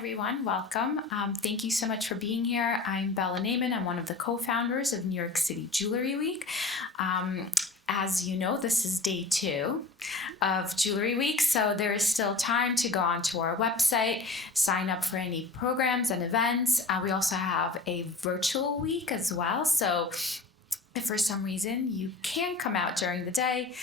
everyone. Welcome. Thank you so much for being here. I'm Bella Naiman. I'm one of the co-founders of New York City Jewelry Week. As you know, this is day 2 of Jewelry Week, so there is still time to go onto our website, sign up for any programs and events. We also have a virtual week as well, so if for some reason you can't come out during the day,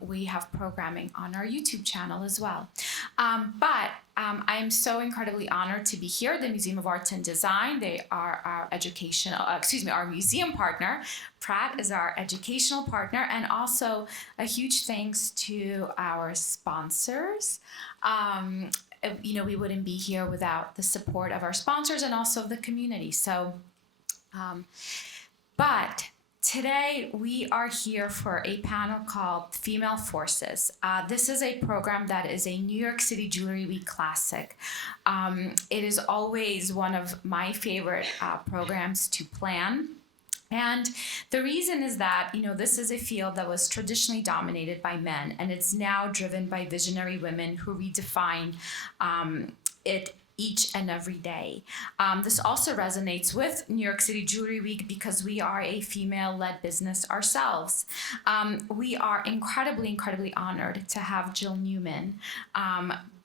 we have programming on our YouTube channel as well. But I am so incredibly honored to be here at the Museum of Arts and Design. They are our our museum partner. Pratt is our educational partner, and also a huge thanks to our sponsors. We wouldn't be here without the support of our sponsors and also the community. But today, we are here for a panel called Female Forces. This is a program that is a New York City Jewelry Week classic. It is always one of my favorite programs to plan. And the reason is that, this is a field that was traditionally dominated by men, and it's now driven by visionary women who redefine it each and every day. This also resonates with New York City Jewelry Week because we are a female-led business ourselves. We are incredibly honored to have Jill Newman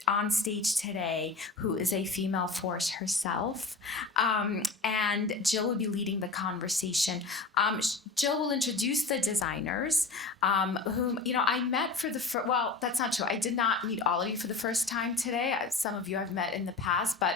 on stage today, who is a female force herself. And Jill will be leading the conversation. Jill will introduce the designers, whom, I met for the first, well, that's not true. I did not meet all of you for the first time today. Some of you I've met in the past, but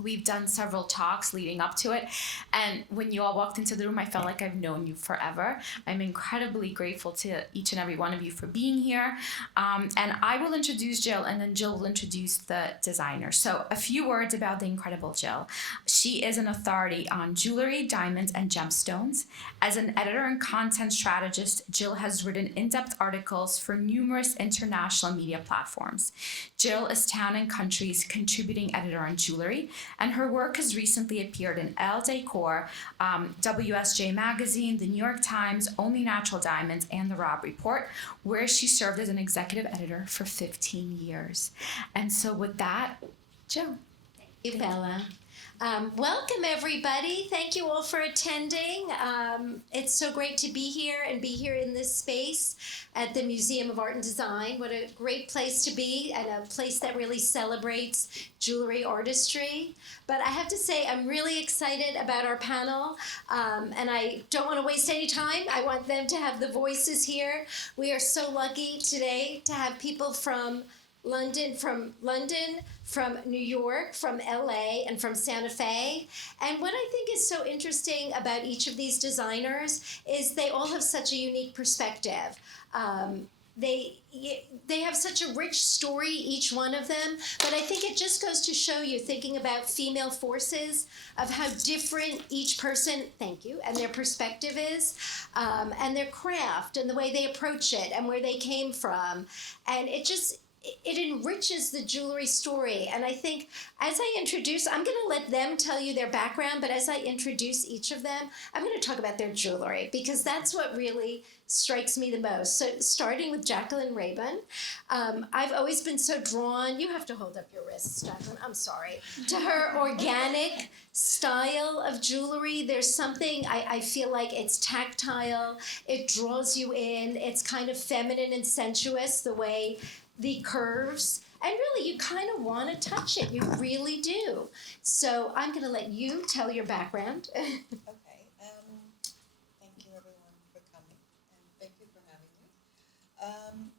we've done several talks leading up to it. And when you all walked into the room, I felt like I've known you forever. I'm incredibly grateful to each and every one of you for being here. And I will introduce Jill, and then Jill will introduce the designer. So a few words about the incredible Jill. She is an authority on jewelry, diamonds, and gemstones. As an editor and content strategist, Jill has written in-depth articles for numerous international media platforms. Jill is Town & Country's contributing editor on jewelry, and her work has recently appeared in Elle Decor, WSJ Magazine, The New York Times, Only Natural Diamonds, and The Robb Report, where she served as an executive editor for 15 years. And so with that, Jill. Thank you, Bella. Welcome, everybody. Thank you all for attending. It's so great to be here and be here in this space at the Museum of Art and Design. What a great place to be, and a place that really celebrates jewelry artistry. But I have to say, I'm really excited about our panel, and I don't want to waste any time. I want them to have the voices here. We are so lucky today to have people from London, from New York, from LA, and from Santa Fe. And what I think is so interesting about each of these designers is they all have such a unique perspective. They have such a rich story, each one of them, but I think it just goes to show you, thinking about female forces, of how different each person, thank you, and their perspective is, and their craft, and the way they approach it, and where they came from. And it enriches the jewelry story. And I think as I introduce, I'm going to let them tell you their background, but as I introduce each of them, I'm going to talk about their jewelry, because that's what really strikes me the most. So starting with Jacquline Rabun, I've always been so drawn, you have to hold up your wrists, Jacqueline, I'm sorry, to her organic style of jewelry. There's something, I feel like it's tactile, it draws you in, it's kind of feminine and sensuous, the way the curves, and really you kind of want to touch it. You really do. So I'm going to let you tell your background. Okay. Thank you everyone for coming, and thank you for having me.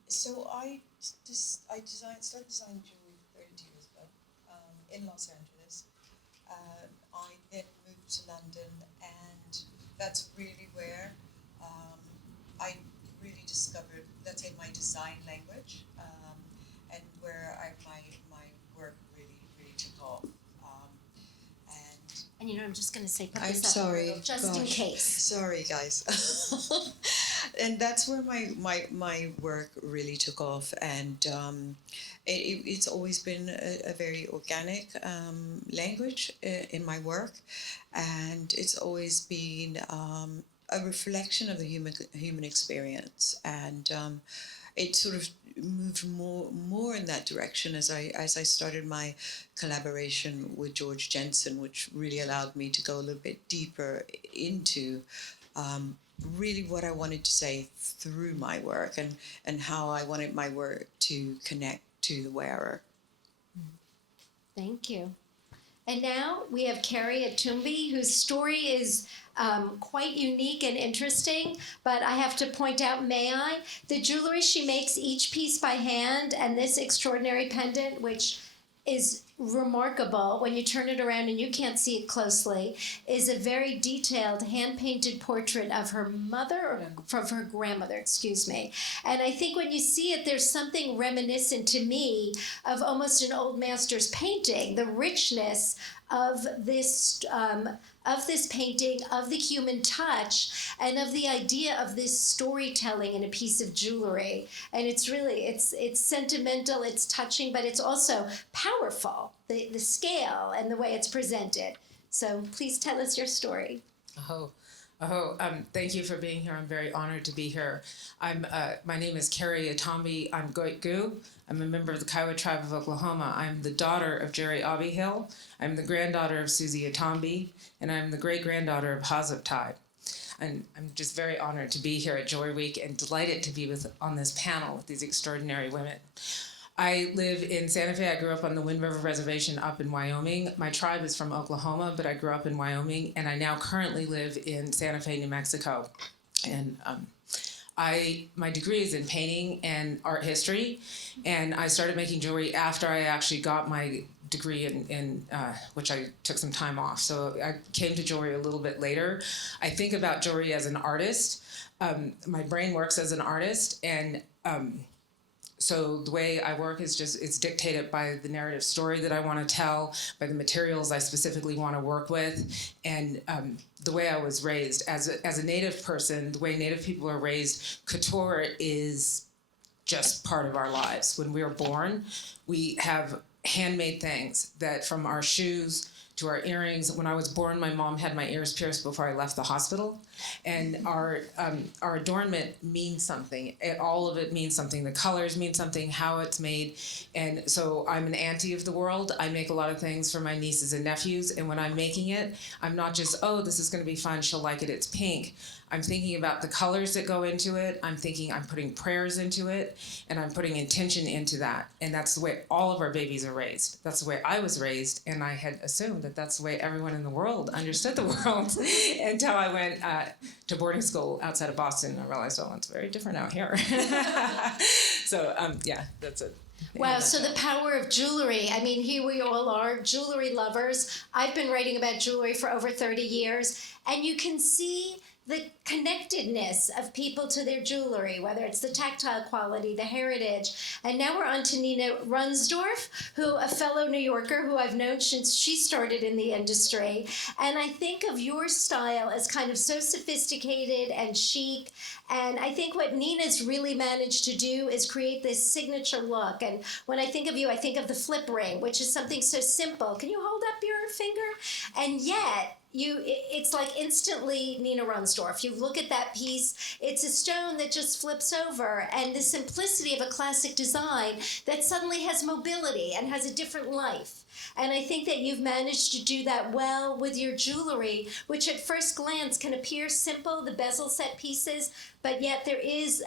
So I started designing jewelry 32 years ago in Los Angeles. I then moved to London, and that's really where I really discovered, let's say, my design language. And where my work really took off. And I'm just going to say, put I'm this up sorry, a little, just in case. Sorry, guys. And that's where my work really took off, and it's always been a very organic language in my work, and it's always been a reflection of the human experience, and it sort of moved more in that direction as I started my collaboration with George Jensen, which really allowed me to go a little bit deeper into really what I wanted to say through my work and how I wanted my work to connect to the wearer. Thank you. And now we have Keri Ataumbi, whose story is quite unique and interesting, but I have to point out, may I? The jewelry she makes each piece by hand, and this extraordinary pendant, which is remarkable when you turn it around and you can't see it closely, is a very detailed hand-painted portrait of her mother, or of her grandmother, excuse me. And I think when you see it, there's something reminiscent to me of almost an old master's painting, the richness of this painting, of the human touch, and of the idea of this storytelling in a piece of jewelry. And it's really, it's sentimental, it's touching, but it's also powerful, the scale and the way it's presented. So please tell us your story. Thank you for being here. I'm very honored to be here. My name is Keri Ataumbi. I'm Goit Gu. I'm a member of the Kiowa tribe of Oklahoma. I'm the daughter of Jerry Abihill. I'm the granddaughter of Susie Ataumbi, and I'm the great-granddaughter of Hazeptai. And I'm just very honored to be here at Jewelry Week and delighted to be on this panel with these extraordinary women. I live in Santa Fe. I grew up on the Wind River Reservation up in Wyoming. My tribe is from Oklahoma, but I grew up in Wyoming, and I now currently live in Santa Fe, New Mexico. And my degree is in painting and art history, and I started making jewelry after I actually got my degree in which I took some time off. So I came to jewelry a little bit later. I think about jewelry as an artist. My brain works as an artist, and so the way I work is it's dictated by the narrative story that I want to tell, by the materials I specifically want to work with, and the way I was raised. As a Native person, the way Native people are raised, couture is just part of our lives. When we are born, we have handmade things that, from our shoes to our earrings. When I was born, my mom had my ears pierced before I left the hospital. And our adornment means something. All of it means something. The colors mean something, how it's made. And so I'm an auntie of the world. I make a lot of things for my nieces and nephews. And when I'm making it, I'm not just, oh, this is going to be fun, she'll like it, it's pink. I'm thinking about the colors that go into it. I'm putting prayers into it, and I'm putting intention into that. And that's the way all of our babies are raised. That's the way I was raised, and I had assumed that that's the way everyone in the world understood the world until I went to boarding school outside of Boston, and I realized, oh, it's very different out here. So, yeah, that's it. Wow, so the power of jewelry. I mean, here we all are, jewelry lovers. I've been writing about jewelry for over 30 years, and you can see the connectedness of people to their jewelry, whether it's the tactile quality, the heritage. And now we're on to Nina Runsdorf, who a fellow New Yorker who I've known since she started in the industry. And I think of your style as kind of so sophisticated and chic. And I think what Nina's really managed to do is create this signature look. And when I think of you, I think of the flip ring, which is something so simple. Can you hold up your finger? And yet, it's like instantly Nina Runsdorf. You look at that piece, it's a stone that just flips over, and the simplicity of a classic design that suddenly has mobility and has a different life. And I think that you've managed to do that well with your jewelry, which at first glance can appear simple, the bezel set pieces, but yet there is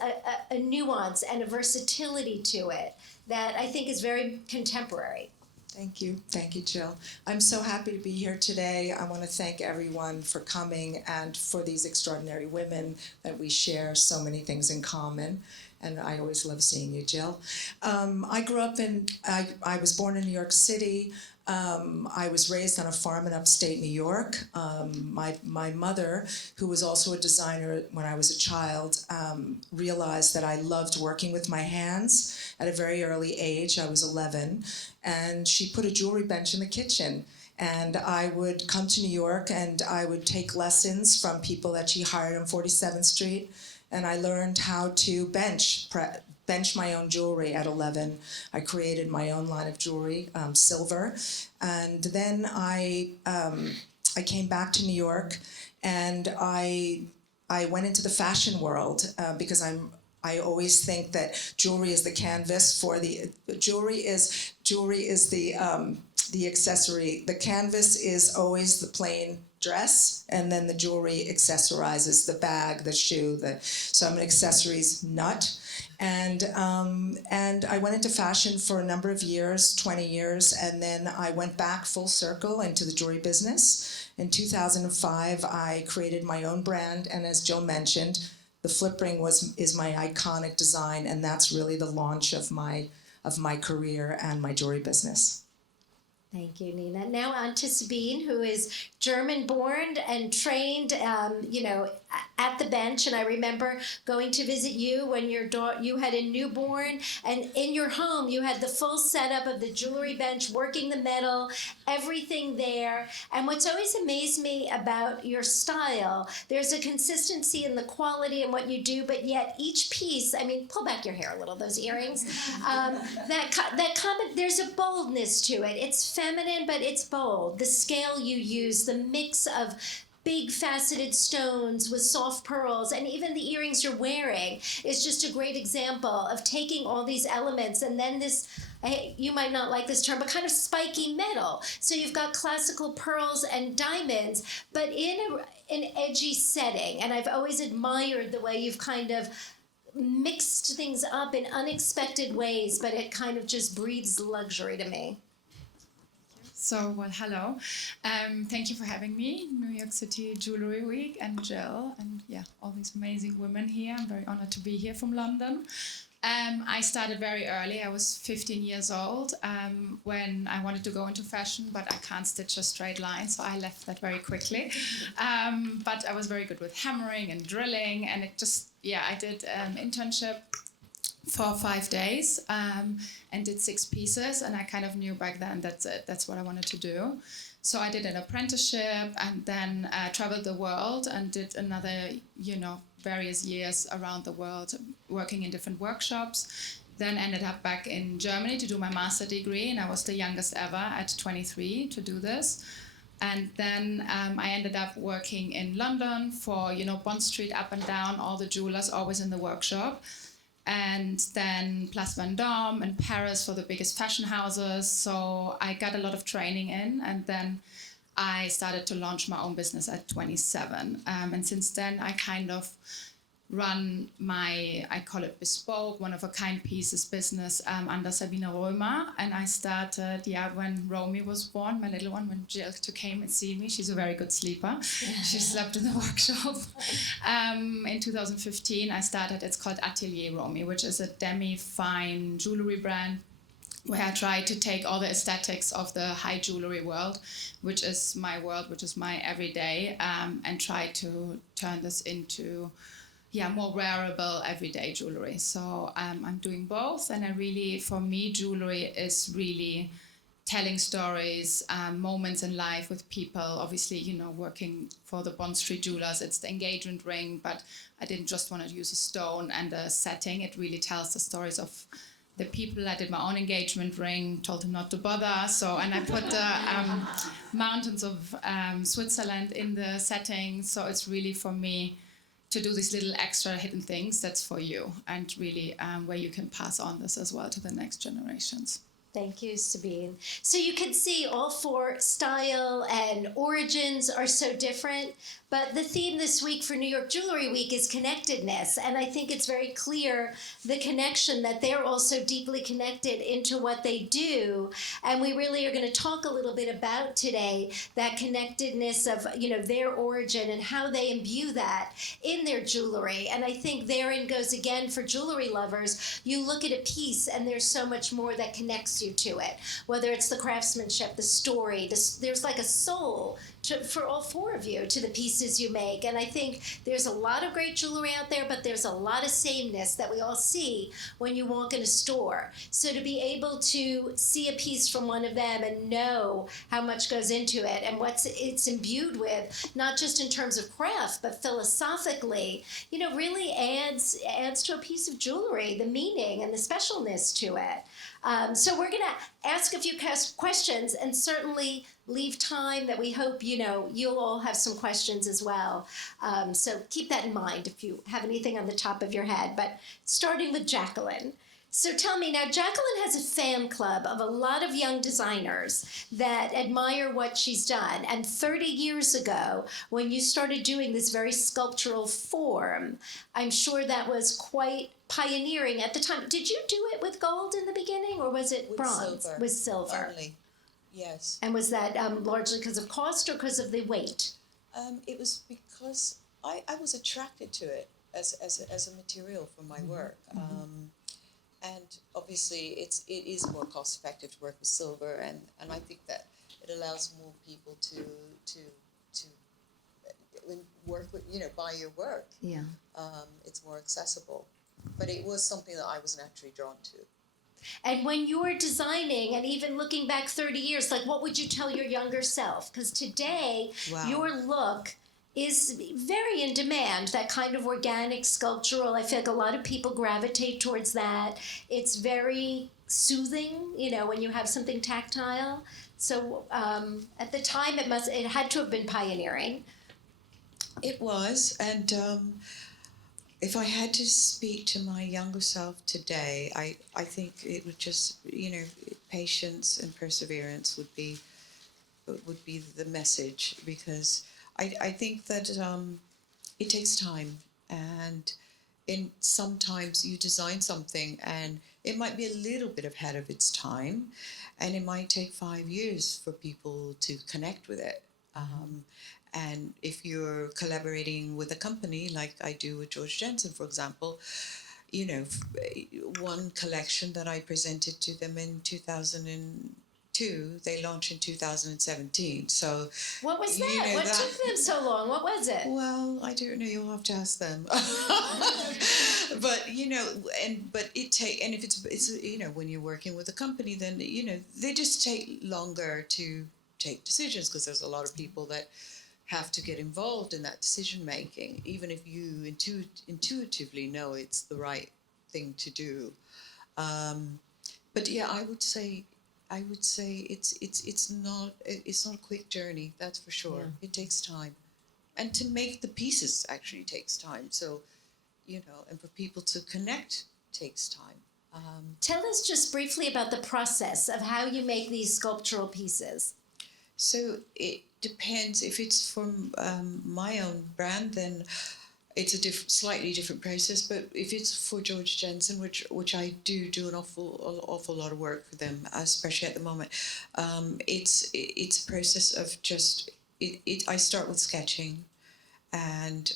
a nuance and a versatility to it that I think is very contemporary. Thank you, Jill. I'm so happy to be here today. I want to thank everyone for coming and for these extraordinary women that we share so many things in common. And I always love seeing you, Jill. I was born in New York City. I was raised on a farm in upstate New York. My mother, who was also a designer when I was a child, realized that I loved working with my hands at a very early age. I was 11, and she put a jewelry bench in the kitchen. And I would come to New York, and I would take lessons from people that she hired on 47th Street, and I learned how to bench my own jewelry at 11. I created my own line of jewelry, silver. And then I came back to New York, and I went into the fashion world because I always think that jewelry is the canvas for jewelry is the accessory. The canvas is always the plain dress, and then the jewelry accessorizes the bag, the shoe. So I'm an accessories nut, and I went into fashion for a number of years, 20 years, and then I went back full circle into the jewelry business. In 2005, I created my own brand, and as Jill mentioned, the flip ring is my iconic design, and that's really the launch of my career and my jewelry business. Thank you, Nina. Now on to Sabine, who is German-born and trained, at the bench. And I remember going to visit you when you had a newborn, and in your home you had the full setup of the jewelry bench, working the metal, everything there. And what's always amazed me about your style, there's a consistency in the quality and what you do, but yet each piece, I mean, pull back your hair a little, those earrings. There's a boldness to it. It's feminine, but it's bold. The scale you use, the mix of big faceted stones with soft pearls, and even the earrings you're wearing is just a great example of taking all these elements and then this, you might not like this term, but kind of spiky metal. So you've got classical pearls and diamonds, but in an edgy setting. And I've always admired the way you've kind of mixed things up in unexpected ways, but it kind of just breathes luxury to me. So, well, hello. Thank you for having me, New York City Jewelry Week, and Jill, and all these amazing women here. I'm very honored to be here from London. I started very early. I was 15 years old when I wanted to go into fashion, but I can't stitch a straight line, so I left that very quickly. But I was very good with hammering and drilling, and it just, I did internship for 5 days and did 6 pieces, and I kind of knew back then that's what I wanted to do. So I did an apprenticeship and then traveled the world and did another, various years around the world working in different workshops. Then ended up back in Germany to do my master's degree, and I was the youngest ever at 23 to do this. And then I ended up working in London for, Bond Street up and down, all the jewelers always in the workshop. And then Place Vendôme and Paris for the biggest fashion houses. So I got a lot of training in, and then I started to launch my own business at 27. And since then, I kind of run I call it bespoke, one-of-a-kind pieces business under Sabine Roemer. And I started, when Romy was born, my little one, when Jill came and see me. She's a very good sleeper. She slept in the workshop. In 2015, I started, it's called Atelier Romy, which is a demi-fine jewelry brand where I try to take all the aesthetics of the high jewelry world, which is my world, which is my everyday, and try to turn this into more wearable everyday jewelry. So I'm doing both, and for me, jewelry is really telling stories, moments in life with people. Obviously, working for the Bond Street jewelers, it's the engagement ring, but I didn't just want to use a stone and a setting. It really tells the stories of the people. I did my own engagement ring, told them not to bother. And I put the mountains of Switzerland in the setting. So it's really for me to do these little extra hidden things that's for you, and really where you can pass on this as well to the next generations. Thank you, Sabine. So you can see all 4 style and origins are so different, but the theme this week for New York Jewelry Week is connectedness, and I think it's very clear the connection that they're also deeply connected into what they do, and we really are going to talk a little bit about today that connectedness of their origin and how they imbue that in their jewelry. And I think therein goes again for jewelry lovers, you look at a piece and there's so much more that connects you to it, whether it's the craftsmanship, the story, there's like a soul for all 4 of you to the pieces you make. And I think there's a lot of great jewelry out there, but there's a lot of sameness that we all see when you walk in a store. So to be able to see a piece from one of them and know how much goes into it and what it's imbued with, not just in terms of craft, but philosophically, really adds to a piece of jewelry, the meaning and the specialness to it. So we're going to ask a few questions and certainly leave time that we hope, you'll all have some questions as well. So keep that in mind if you have anything on the top of your head. But starting with Jacqueline. So tell me now, Jacqueline has a fan club of a lot of young designers that admire what she's done. And 30 years ago, when you started doing this very sculptural form, I'm sure that was quite pioneering at the time. Did you do it with gold in the beginning, or was it With bronze? silver. With silver. Only, yes. And was that largely because of cost or because of the weight? It was because I was attracted to it as a material for my work. And obviously it is more cost effective to work with silver, and I think that it allows more people to work with, buy your work. Yeah. It's more accessible. But it was something that I was naturally drawn to. And when you were designing, and even looking back 30 years, like what would you tell your younger self? Because today, Wow. your look is very in demand, that kind of organic sculptural. I feel like a lot of people gravitate towards that. It's very soothing, when you have something tactile. So at the time, it had to have been pioneering. It was, and if I had to speak to my younger self today, I think it would just, patience and perseverance would be the message, because I think that it takes time, and sometimes you design something and it might be a little bit ahead of its time, and it might take 5 years for people to connect with it. And if you're collaborating with a company like I do with George Jensen, for example, one collection that I presented to them in 2002, they launched in 2017. So What was that? What took them so long? What was it? Well, I don't know. You'll have to ask them. But if it's when you're working with a company, then they just take longer to take decisions, because there's a lot of people that have to get involved in that decision making, even if you intuitively know it's the right thing to do. But yeah, I would say it's not a quick journey. That's for sure. Yeah. It takes time, and to make the pieces actually takes time. So, and for people to connect takes time. Tell us just briefly about the process of how you make these sculptural pieces. So it depends. If it's from my own brand, then it's a slightly different process. But if it's for George Jensen, which I do an awful lot of work for them, especially at the moment, it's a process of just I start with sketching, and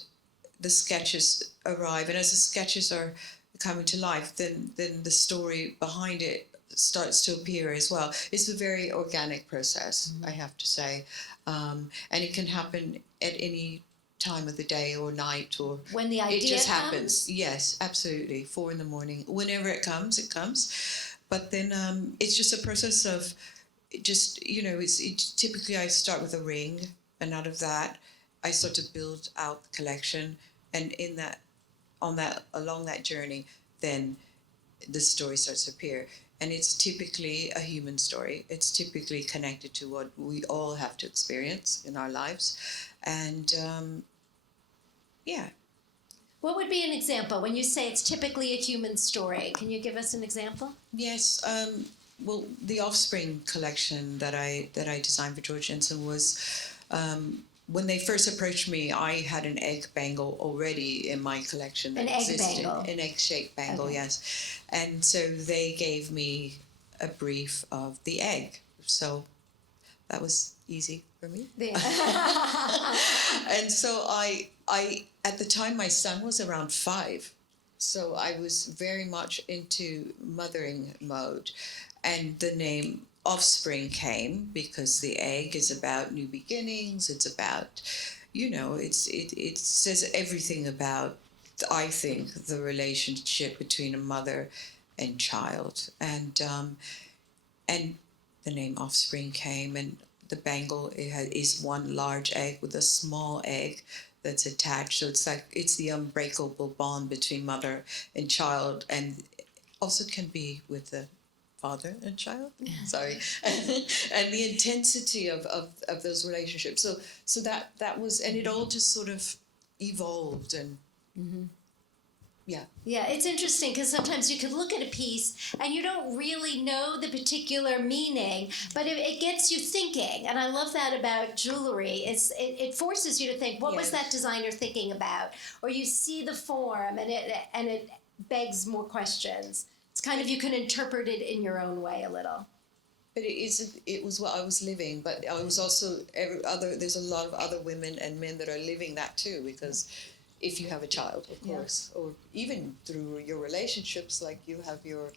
the sketches arrive, and as the sketches are coming to life, then the story behind it starts to appear as well. It's a very organic process, I have to say, and it can happen at any time of the day or night, or when the idea it just comes? happens. Yes, absolutely. 4 a.m, whenever it comes. But then it's just a process of just typically I start with a ring, and out of that I start to build out the collection, and along that journey, then the story starts to appear. And it's typically a human story. It's typically connected to what we all have to experience in our lives. And, yeah. What would be an example when you say it's typically a human story? Can you give us an example? Yes. Well, the Offspring collection that I designed for George Jensen was... when they first approached me, I had an egg bangle already in my collection that existed. An egg-shaped bangle, okay. Yes. And so they gave me a brief of the egg. So that was easy for me. Yeah. And so I at the time, my son was around 5. So I was very much into mothering mode. And the name Offspring came because the egg is about new beginnings. It's about, it says everything about, I think, the relationship between a mother and child. And the name Offspring came, and the bangle is one large egg with a small egg that's attached. So it's the unbreakable bond between mother and child, and also can be with the father and child. Sorry, and the intensity of those relationships. So that was, and it all just sort of evolved and. Yeah. Yeah, it's interesting because sometimes you could look at a piece and you don't really know the particular meaning, but it gets you thinking. And I love that about jewelry. It forces you to think, what was that designer thinking about? Or you see the form and it begs more questions. It's kind of, you can interpret it in your own way a little. But it was what I was living, but I was also there's a lot of other women and men that are living that too, because if you have a child, of course, or even through your relationships, like you have your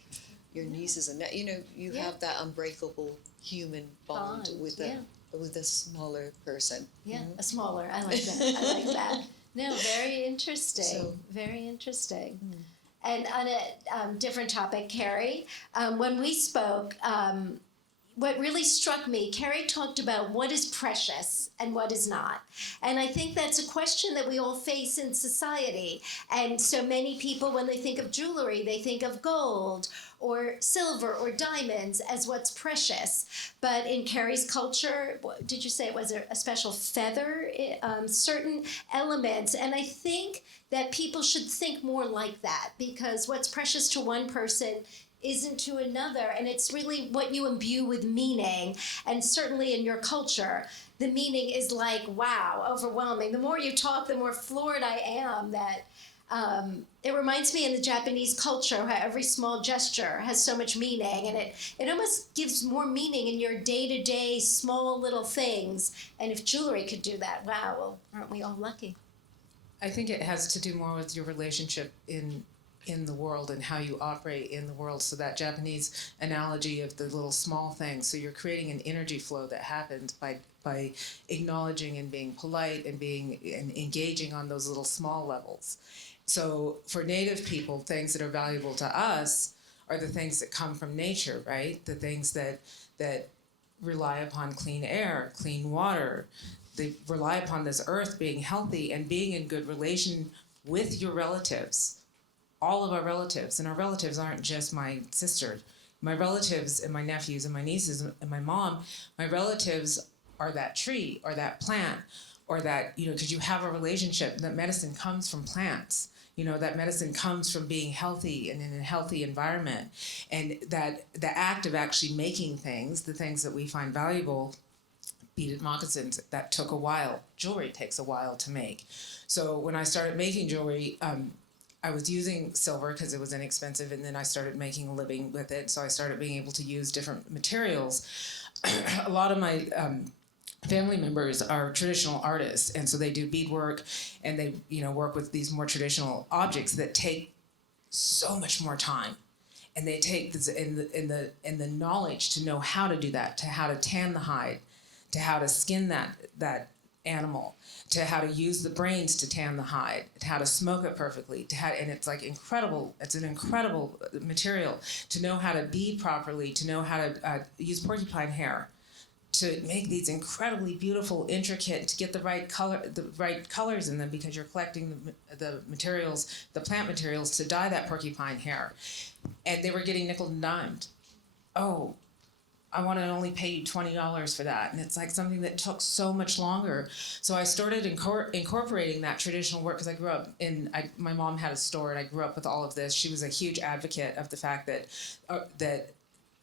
nieces and that, you have that unbreakable human bond with a smaller person. Yeah, a smaller. I like that. I like that. No, very interesting. Very interesting. And on a different topic, Keri, when we spoke, what really struck me, Keri talked about what is precious and what is not. And I think that's a question that we all face in society. And so many people, when they think of jewelry, they think of gold or silver or diamonds as what's precious. But in Keri's culture, did you say it was a special feather? Certain elements. And I think that people should think more like that, because what's precious to one person isn't to another, and it's really what you imbue with meaning. And certainly in your culture, the meaning is like, wow, overwhelming. The more you talk, the more floored I am that it reminds me in the Japanese culture how every small gesture has so much meaning, and it almost gives more meaning in your day-to-day small little things. And if jewelry could do that, wow, well, aren't we all lucky? I think it has to do more with your relationship in the world and how you operate in the world. So that Japanese analogy of the little small things. So you're creating an energy flow that happens by acknowledging and being polite and engaging on those little small levels. So for Native people, things that are valuable to us are the things that come from nature, right? The things that rely upon clean air, clean water. They rely upon this earth being healthy and being in good relation with your relatives. All of our relatives, and our relatives aren't just my sister. My relatives and my nephews and my nieces and my mom, my relatives are that tree or that plant or that, because you have a relationship. That medicine comes from plants. That medicine comes from being healthy and in a healthy environment. And that the act of actually making things, the things that we find valuable, beaded moccasins, that took a while. Jewelry takes a while to make. So when I started making jewelry, I was using silver because it was inexpensive, and then I started making a living with it. So I started being able to use different materials. A lot of my family members are traditional artists, and so they do beadwork, and they work with these more traditional objects that take so much more time, and they take this in the knowledge to know how to do that, to how to tan the hide, to how to skin that animal, to how to use the brains to tan the hide, to how to smoke it perfectly, and it's like incredible. It's an incredible material to know how to bead properly, to know how to use porcupine hair, to make these incredibly beautiful, intricate, to get the right colors in them, because you're collecting the materials, the plant materials, to dye that porcupine hair. And they were getting nickel and dimed. Oh, I want to only pay you $20 for that. And it's like something that took so much longer. So I started incorporating that traditional work, because I grew up my mom had a store, and I grew up with all of this. She was a huge advocate of the fact that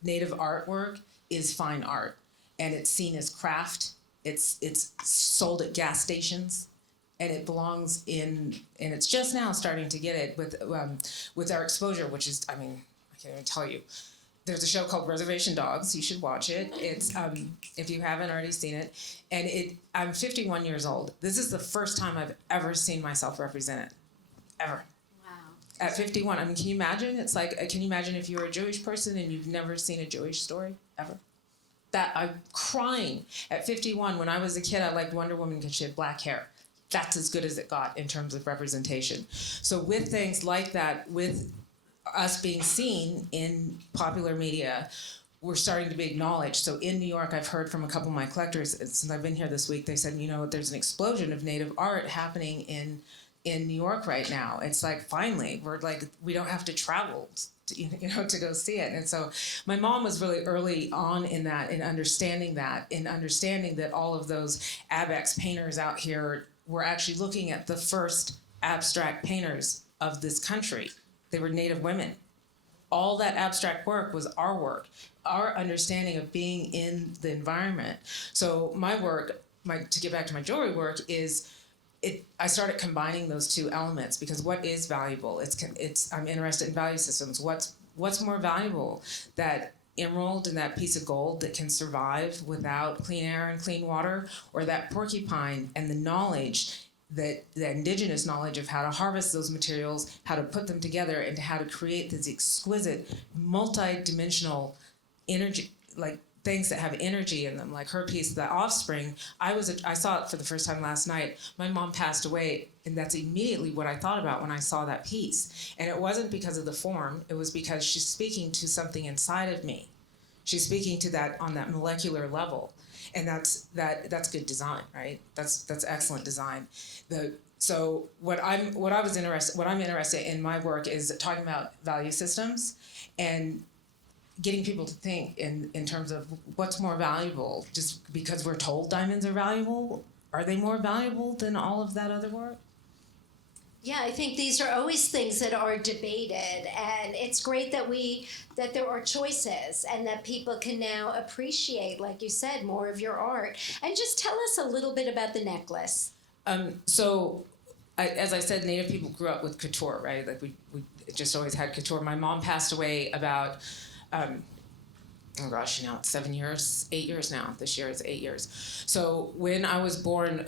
Native artwork is fine art, and it's seen as craft. It's sold at gas stations, and it belongs in, and it's just now starting to get it with our exposure, which is, I can't even tell you. There's a show called Reservation Dogs. You should watch it. It's if you haven't already seen it. And I'm 51 years old. This is the first time I've ever seen myself represented, ever. Wow. At 51, can you imagine? It's like, can you imagine if you were a Jewish person and you've never seen a Jewish story ever? That I'm crying at 51. When I was a kid, I liked Wonder Woman because she had black hair. That's as good as it got in terms of representation. So with things like that, with us being seen in popular media, we're starting to be acknowledged. So in New York, I've heard from a couple of my collectors, since I've been here this week, they said, there's an explosion of Native art happening in in New York right now. It's like, finally, we don't have to travel to go see it. And so my mom was really early on in understanding that all of those ABEX painters out here were actually looking at the first abstract painters of this country. They were Native women. All that abstract work was our work, our understanding of being in the environment. So my work, to get back to my jewelry work, I started combining those two elements, because what is valuable? I'm interested in value systems. What's more valuable? That emerald and that piece of gold that can survive without clean air and clean water, or that porcupine and the knowledge, the indigenous knowledge of how to harvest those materials, how to put them together, and how to create these exquisite, multi-dimensional energy, like things that have energy in them, like her piece, The Offspring. I saw it for the first time last night. My mom passed away, and that's immediately what I thought about when I saw that piece. And it wasn't because of the form, it was because she's speaking to something inside of me. She's speaking to that on that molecular level. And that's good design, right? That's excellent design. So what I'm interested in my work is talking about value systems and getting people to think in terms of what's more valuable. Just because we're told diamonds are valuable, are they more valuable than all of that other work? Yeah, I think these are always things that are debated, and it's great that there are choices and that people can now appreciate, like you said, more of your art. And just tell us a little bit about the necklace. As I said, Native people grew up with couture, right? Like we just always had couture. My mom passed away about, it's 8 years now. This year is 8 years. So when I was born,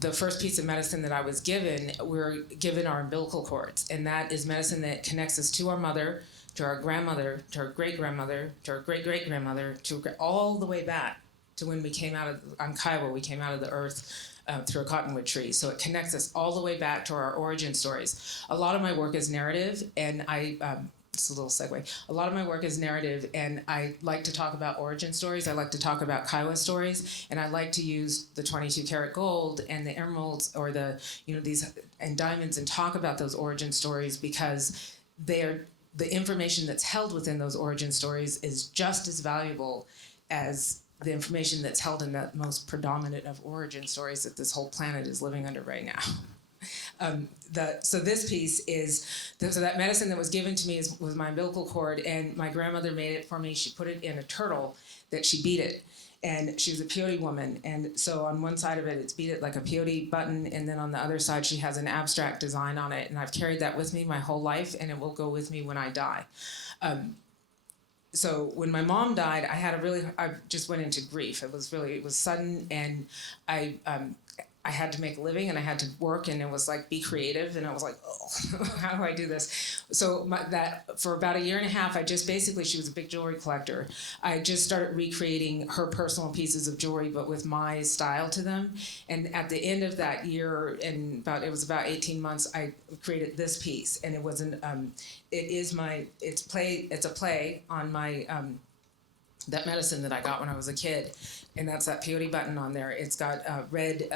the first piece of medicine that I was given, we were given our umbilical cords. And that is medicine that connects us to our mother, to our grandmother, to our great-grandmother, to our great-great-grandmother, all the way back to when we came out of Kiowa, we came out of the earth through a cottonwood tree. So it connects us all the way back to our origin stories. A lot of my work is narrative, and it's a little segue. A lot of my work is narrative, and I like to talk about origin stories. I like to talk about Kiowa stories, and I like to use the 22 karat gold and the emeralds, or these and diamonds, and talk about those origin stories, because the information that's held within those origin stories is just as valuable as the information that's held in the most predominant of origin stories that this whole planet is living under right now. So this piece is, so that medicine that was given to me was my umbilical cord, and my grandmother made it for me. She put it in a turtle that she beat it, and she was a peyote woman. And so on one side of it, it's beat it like a peyote button, and then on the other side, she has an abstract design on it. And I've carried that with me my whole life, and it will go with me when I die. So when my mom died, I just went into grief. It was sudden, and I had to make a living, and I had to work, and it was like, be creative. And I was like, oh, how do I do this? So for about 1.5 years, she was a big jewelry collector. I just started recreating her personal pieces of jewelry, but with my style to them. And at the end of that year, it was about 18 months, I created this piece. And it wasn't, it's a play on my, that medicine that I got when I was a kid. And that's that peyote button on there. It's got red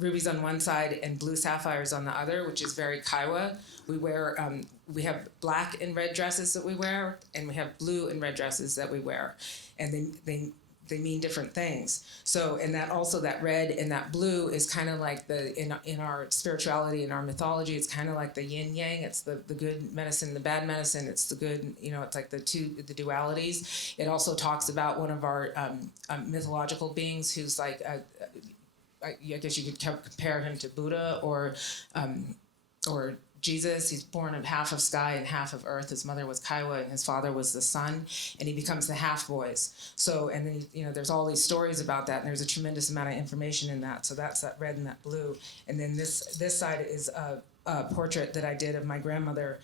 rubies on one side and blue sapphires on the other, which is very Kiowa. We have black and red dresses that we wear, and we have blue and red dresses that we wear, and they mean different things. So, and that red and that blue is kind of like in our spirituality, in our mythology, it's kind of like the yin yang. It's the good medicine, the bad medicine. It's the good, it's like the dualities. It also talks about one of our mythological beings who's like, I guess you could compare him to Buddha or Jesus. He's born of half of sky and half of earth. His mother was Kiowa and his father was the sun, and he becomes the half boys. So, and then, there's all these stories about that, and there's a tremendous amount of information in that. So that's that red and that blue. And then this side is a portrait that I did of my grandmother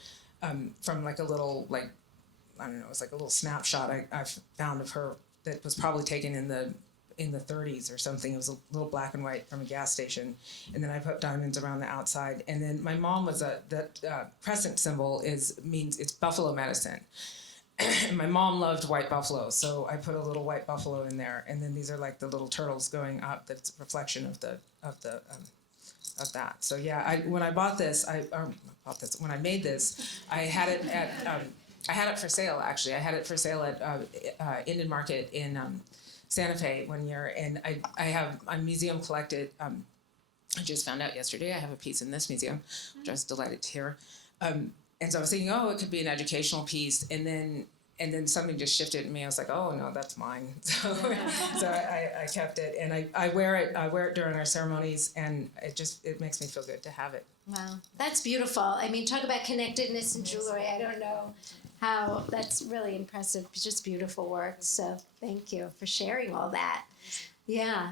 from like a little, it's like a little snapshot I found of her that was probably taken in the 30s or something. It was a little black and white from a gas station, and then I put diamonds around the outside. And then my mom was that crescent symbol means it's buffalo medicine. And my mom loved white buffalo, so I put a little white buffalo in there. And then these are like the little turtles going up. That's a reflection of the of that. So yeah, when I bought this, when I made this, I had it at I had it for sale actually. I had it for sale at Indian Market in Santa Fe one year, and I'm museum collected. I just found out yesterday I have a piece in this museum, which I was delighted to hear. And so I was thinking, oh, it could be an educational piece, and then something just shifted in me. I was like, oh no, that's mine. So I kept it, and I wear it during our ceremonies, and it makes me feel good to have it. Wow, that's beautiful. I mean, talk about connectedness in jewelry. I don't know how, that's really impressive. It's just beautiful work. So thank you for sharing all that. Yeah.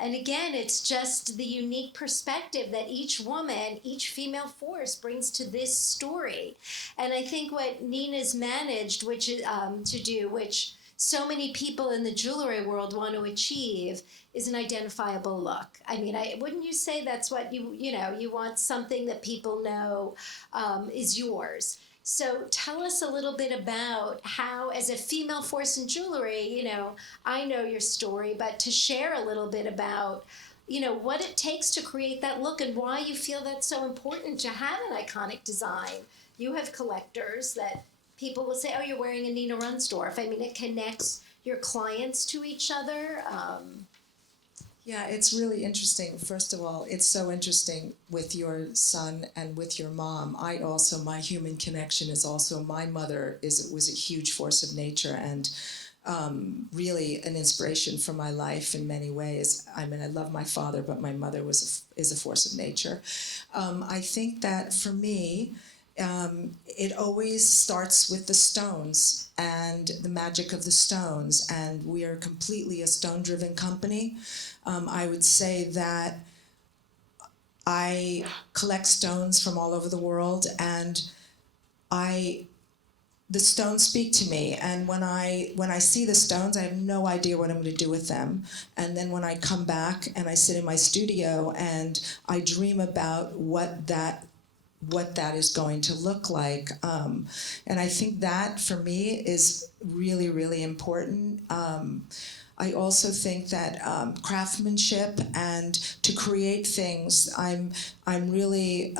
And again, it's just the unique perspective that each woman, each female force brings to this story. And I think what Nina's managed to do, which so many people in the jewelry world want to achieve, is an identifiable look. I mean, wouldn't you say that's what you want something that people know is yours? So tell us a little bit about how, as a female force in jewelry, I know your story, but to share a little bit about, what it takes to create that look and why you feel that's so important to have an iconic design. You have collectors that people will say, oh, you're wearing a Nina Runsdorf. I mean, it connects your clients to each other. Yeah, it's really interesting. First of all, it's so interesting with your son and with your mom. My human connection is also, my mother was a huge force of nature and really an inspiration for my life in many ways. I mean, I love my father, but my mother is a force of nature. I think that for me, it always starts with the stones and the magic of the stones, and we are completely a stone-driven company. I would say that I collect stones from all over the world, and the stones speak to me. And when I see the stones, I have no idea what I'm going to do with them. And then when I come back and I sit in my studio and I dream about what that is going to look like. And I think that for me is really, really important. I also think that craftsmanship and to create things, I'm really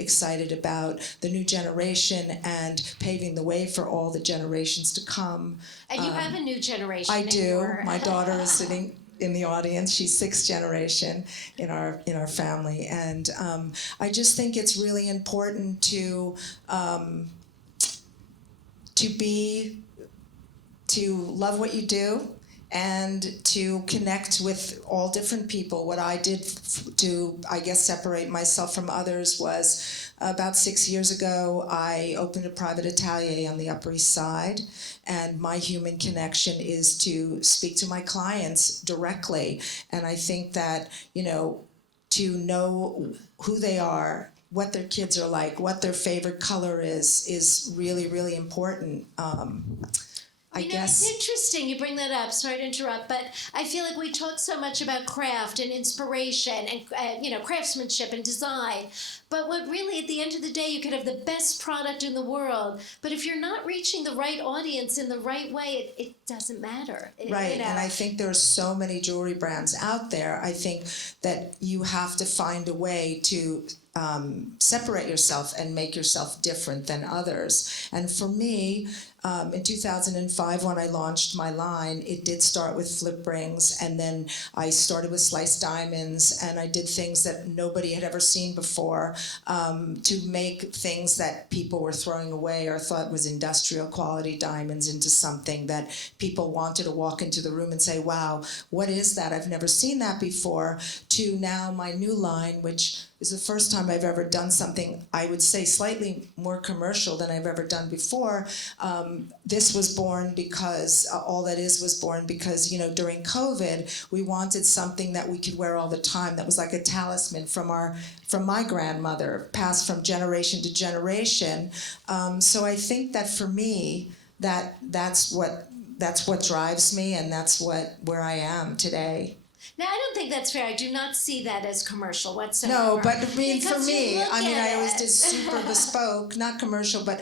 excited about the new generation and paving the way for all the generations to come. And you have a new generation. I do. My daughter is sitting in the audience. She's 6th generation in our family, and I just think it's really important to love what you do and to connect with all different people. What I did to, I guess, separate myself from others was about 6 years ago, I opened a private atelier on the Upper East Side, and my human connection is to speak to my clients directly. And I think that, to know who they are, what their kids are like, what their favorite color is really, really important. I guess it's interesting you bring that up. Sorry to interrupt, but I feel like we talk so much about craft and inspiration and craftsmanship and design. But what really, at the end of the day, you could have the best product in the world, but if you're not reaching the right audience in the right way, it doesn't matter. Right, and I think there's so many jewelry brands out there. I think that you have to find a way to separate yourself and make yourself different than others. And for me, in 2005, when I launched my line, it did start with flip rings, and then I started with sliced diamonds, and I did things that nobody had ever seen before to make things that people were throwing away or thought was industrial quality diamonds into something that people wanted to walk into the room and say, wow, what is that? I've never seen that before, to now my new line, which is the first time I've ever done something, I would say, slightly more commercial than I've ever done before. This was born because, All That Is was born because, during COVID, we wanted something that we could wear all the time that was like a talisman from my grandmother, passed from generation to generation. So I think that for me, that's what drives me, and that's where I am today. Now, I don't think that's fair. I do not see that as commercial whatsoever. No, but I mean, for Because me, I always it. did super bespoke, not commercial, but,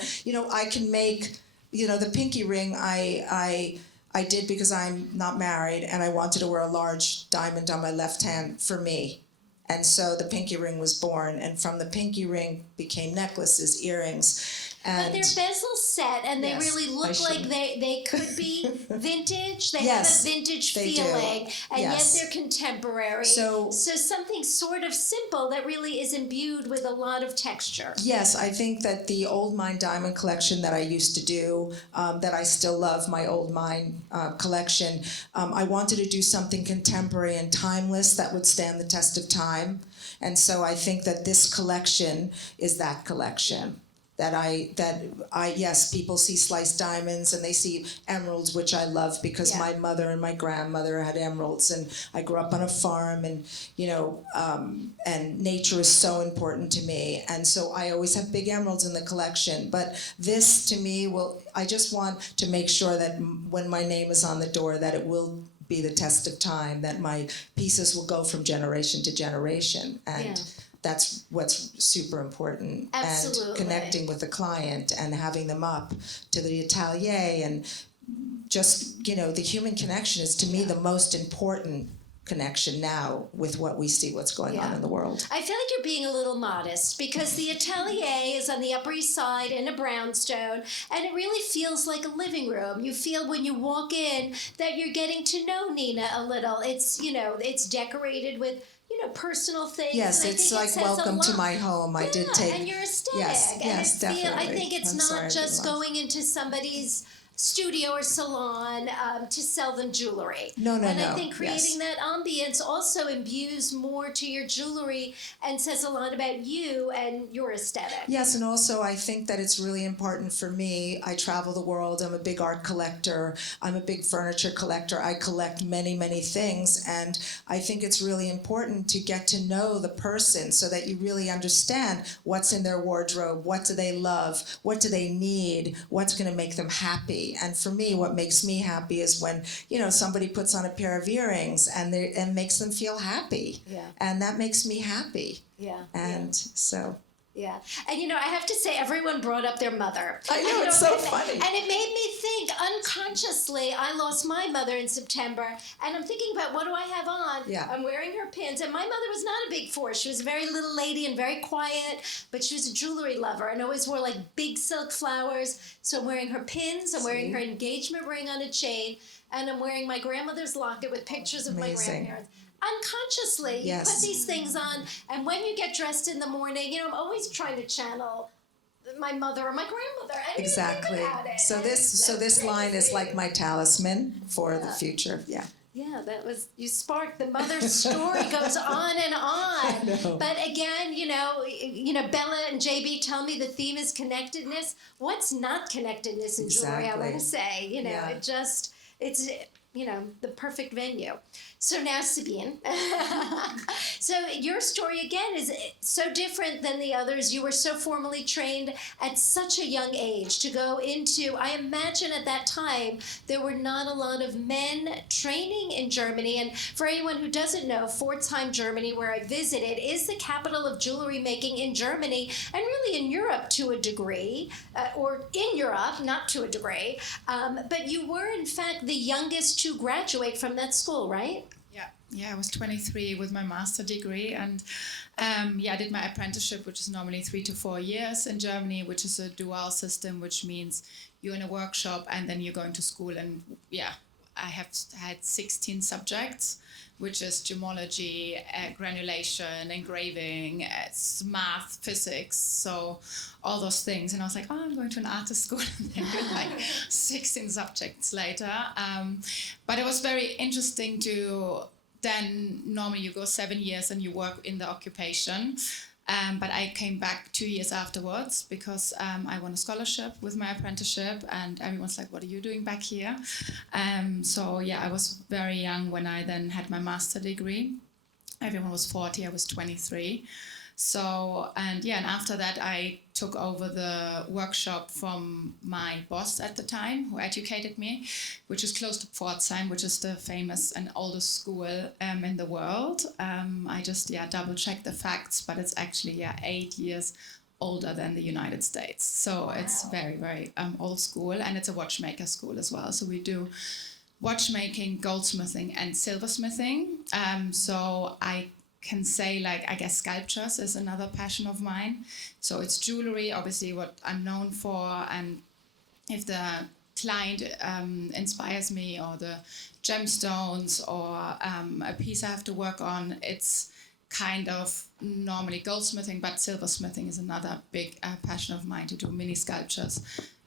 I can make, the pinky ring, I I did because I'm not married and I wanted to wear a large diamond on my left hand for me. And so the pinky ring was born, and from the pinky ring became necklaces, earrings. And But they're bezel set, and they Yes, really I look like should. they could be vintage. They Yes, have a vintage they do. feeling, and Yes. yet they're contemporary. So something sort of simple that really is imbued with a lot of texture. yes, I think that the Old Mine Diamond collection that I used to do, that I still love, my Old Mine collection, I wanted to do something contemporary and timeless that would stand the test of time. And so I think that this collection is that collection. Yes, people see sliced diamonds and they see emeralds, which I love because Yeah. my mother and my grandmother had emeralds, and I grew up on a farm, and and nature is so important to me, and so I always have big emeralds in the collection. But this, to me, I just want to make sure that when my name is on the door, that it will be the test of time, that my pieces will go from generation to generation, and. Yeah. That's what's super important. Absolutely. And connecting with the client and having them up to the atelier, and just, the human connection is to me the most important connection now with what we see, what's going on Yeah. in the world. I feel like you're being a little modest because the atelier is on the Upper East Side in a brownstone, and it really feels like a living room. You feel when you walk in that you're getting to know Nina a little. It's, it's decorated with, personal things. Yes, and I it's think it like says a welcome to lot. my home. I did Yeah, take. and your aesthetic. Yes, And yes, I definitely. think it's I'm not sorry, I just didn't going into somebody's studio or salon to sell them jewelry. No, And I no, think creating that ambience also imbues more to your jewelry and says a lot about you and your aesthetic. Yes, and also I think that it's really important for me. I travel the world. I'm a big art collector. I'm a big furniture collector. I collect many, many things, and I think it's really important to get to know the person so that you really understand what's in their wardrobe, what do they love, what do they need, what's going to make them happy. And for me, what makes me happy is when, somebody puts on a pair of earrings and makes them feel happy. Yeah. And that makes me happy. Yeah. And so... Yeah. And I have to say, everyone brought up their mother. I know, And, it's so funny. And it made me think unconsciously. I lost my mother in September, and I'm thinking about what do I have on? Yeah. I'm wearing her pins, and my mother was not a big force. She was a very little lady and very quiet, but she was a jewelry lover and always wore like big silk flowers. So I'm wearing her pins, I'm wearing her engagement ring on a chain, and I'm wearing my grandmother's locket with pictures of my Amazing. grandparents. Unconsciously, Yes. you put these things on, and when you get dressed in the morning, I'm always trying to channel my mother or my grandmother. And Exactly. You think about it. So And this it's line is crazy. like my talisman for the future. Yeah. Yeah, you sparked the mother's story goes on and on. know. But again, Bella and JB tell me the theme is connectedness. What's not connectedness in jewelry? I want to say, Yeah. it's the perfect venue. So now, Sabine, so your story again is so different than the others. You were so formally trained at such a young age to go into, I imagine at that time, there were not a lot of men training in Germany. And for anyone who doesn't know, Pforzheim, Germany, where I visited, is the capital of jewelry making in Germany and really in Europe to a degree, or in Europe, not to a degree. But you were, in fact, the youngest to graduate from that school, right? Yeah, I was 23 with my master degree, and I did my apprenticeship, which is normally 3 to 4 years in Germany, which is a dual system, which means you're in a workshop and then you're going to school. And I have had 16 subjects, which is gemology, granulation, engraving, math, physics, so all those things. And I was like, I'm going to an artist school, and then like 16 subjects later. But it was very interesting to then normally you go 7 years and you work in the occupation. But I came back 2 years afterwards because I won a scholarship with my apprenticeship, and everyone's like, what are you doing back here? I was very young when I then had my master degree. Everyone was 40, I was 23. And after that I took over the workshop from my boss at the time, who educated me, which is close to Pforzheim, which is the famous and oldest school in the world. I just double checked the facts, but it's actually 8 years older than the United States. So It's very, very old school, and it's a watchmaker school as well. So we do watchmaking, goldsmithing, and silversmithing. So I can say, like, I guess sculptures is another passion of mine. So it's jewelry, obviously what I'm known for, and if the client inspires me, or the gemstones, or a piece I have to work on, it's kind of normally goldsmithing, but silversmithing is another big passion of mine, to do mini sculptures.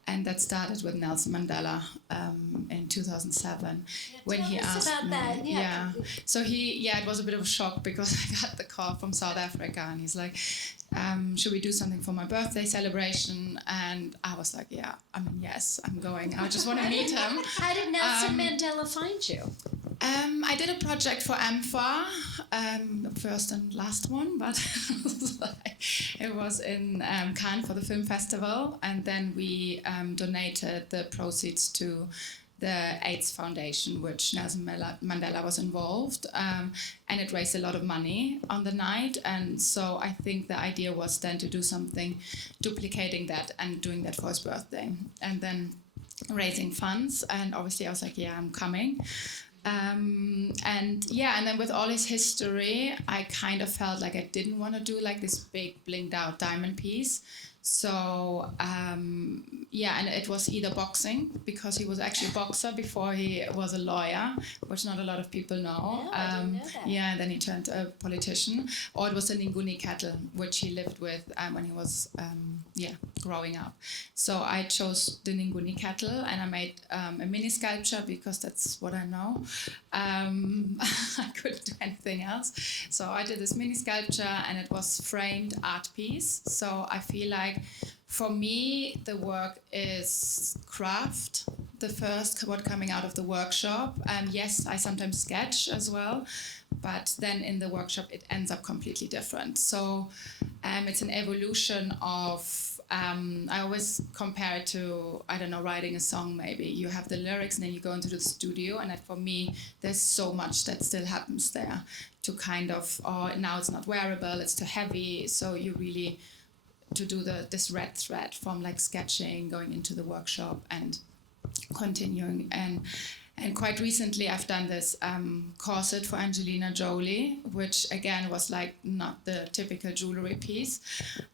And that started with Nelson Mandela in 2007, when he Tell us asked about me. that. Yeah. So it was a bit of a shock, because I got the call from South Africa, and he's like, should we do something for my birthday celebration? And I was like, yes, I'm going. I just want to meet him. How did Nelson Mandela find you? I did a project for AMFA, the first and last one, but it was in Cannes for the film festival, and then we donated the proceeds to the AIDS Foundation, which Nelson Mandela was involved, and it raised a lot of money on the night. And so I think the idea was then to do something duplicating that and doing that for his birthday, and then raising funds. And obviously I was like, I'm coming. And then with all his history, I kind of felt like I didn't want to do like this big blinged out diamond piece. So, and it was either boxing, because he was actually a boxer before he was a lawyer, which not a lot of people know. No, I didn't know that. Yeah, and then he turned a politician. Or it was the Nguni cattle, which he lived with when he was, growing up. So I chose the Nguni cattle, and I made a mini sculpture, because that's what I know. I couldn't do anything else. So I did this mini sculpture, and it was framed art piece. So I feel like, for me, the work is craft, the first what coming out of the workshop. Yes, I sometimes sketch as well, but then in the workshop it ends up completely different. So it's an evolution of, I always compare it to, I don't know, writing a song maybe. You have the lyrics, and then you go into the studio, and for me, there's so much that still happens there to kind of, now it's not wearable, it's too heavy, so you really, to do this red thread from like sketching, going into the workshop, and continuing. And quite recently I've done this corset for Angelina Jolie, which again was like not the typical jewelry piece.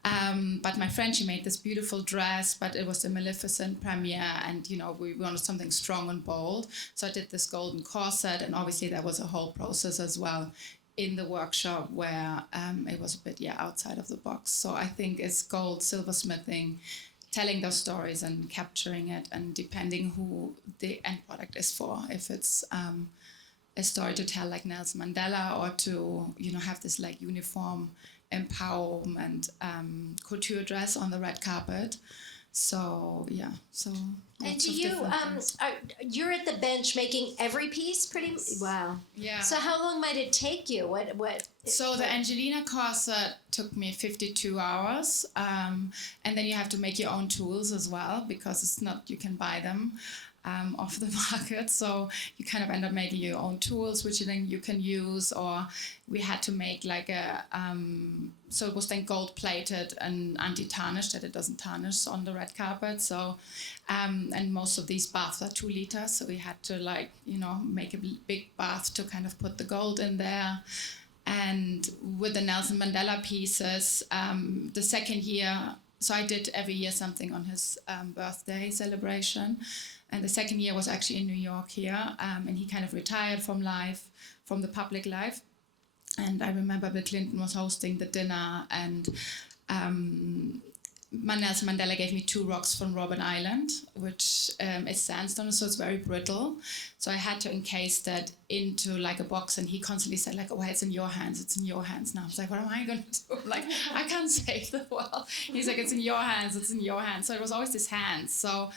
But my friend, she made this beautiful dress, but it was the Maleficent premiere, and we wanted something strong and bold. So I did this golden corset, and obviously there was a whole process as well in the workshop where it was a bit outside of the box. So I think it's gold, silversmithing, telling those stories and capturing it, and depending who the end product is for, if it's a story to tell like Nelson Mandela, or to have this like uniform empowerment couture dress on the red carpet. So And do you you're at the bench making every piece pretty wow. Yeah. So how long might it take you? What So the Angelina corset took me 52 hours, and then you have to make your own tools as well, because it's not, you can buy them off the market. So you kind of end up making your own tools, which then you can use. Or we had to make like a, so it was then gold plated and anti-tarnish, that it doesn't tarnish on the red carpet. So, and most of these baths are 2 liters. So we had to make a big bath to kind of put the gold in there. And with the Nelson Mandela pieces, the second year, so I did every year something on his birthday celebration. And the second year was actually in New York here. And he kind of retired from the public life. And I remember Bill Clinton was hosting the dinner, and Nelson Mandela gave me 2 rocks from Robben Island, which is sandstone, so it's very brittle. So I had to encase that into like a box, and he constantly said like, "Oh, it's in your hands, it's in your hands." Now I was like, "What am I going to do? Like, I can't save the world." He's like, "It's in your hands, it's in your hands." So it was always his hands. So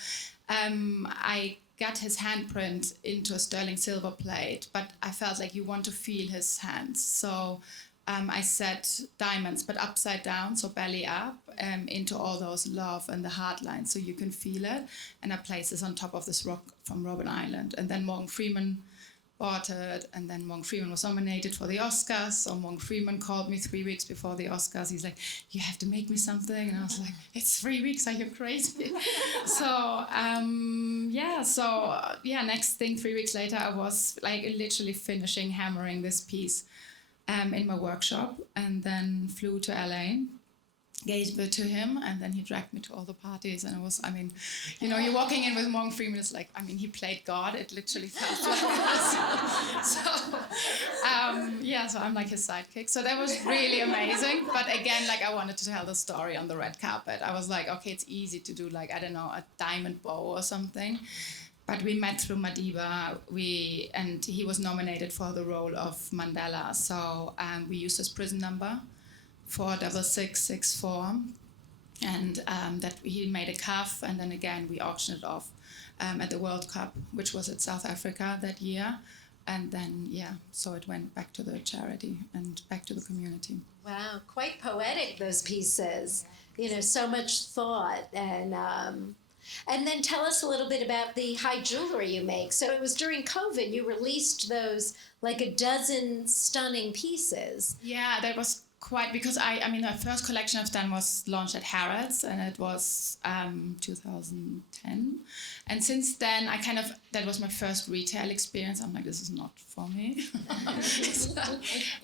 I got his handprint into a sterling silver plate, but I felt like you want to feel his hands. So I set diamonds, but upside down, so belly up, into all those love and the heart lines, so you can feel it. And I placed this on top of this rock from Robben Island. And then Morgan Freeman bought it, and then Morgan Freeman was nominated for the Oscars. So Morgan Freeman called me 3 weeks before the Oscars. He's like, "You have to make me something," and I was like, "It's 3 weeks? Are you crazy?" Next thing, 3 weeks later, I was like literally finishing hammering this piece in my workshop, and then flew to LA. Gave it to him, and then he dragged me to all the parties, and it was, you're walking in with Morgan Freeman, it's like, he played God, it literally felt like this. So I'm like his sidekick, so that was really amazing, but again, like I wanted to tell the story on the red carpet. I was like, okay, it's easy to do like, I don't know, a diamond bow or something, but we met through Madiba, and he was nominated for the role of Mandela, so we used his prison number, 46664, and that he made a cuff, and then again we auctioned it off at the World Cup, which was at South Africa that year, and then so it went back to the charity and back to the community. Wow, quite poetic, those pieces. So much thought, and then tell us a little bit about the high jewelry you make. So it was during COVID you released those like a dozen stunning pieces. Yeah, that was quite, because the first collection I've done was launched at Harrods, and it was 2010. And since then, that was my first retail experience. I'm like, this is not for me.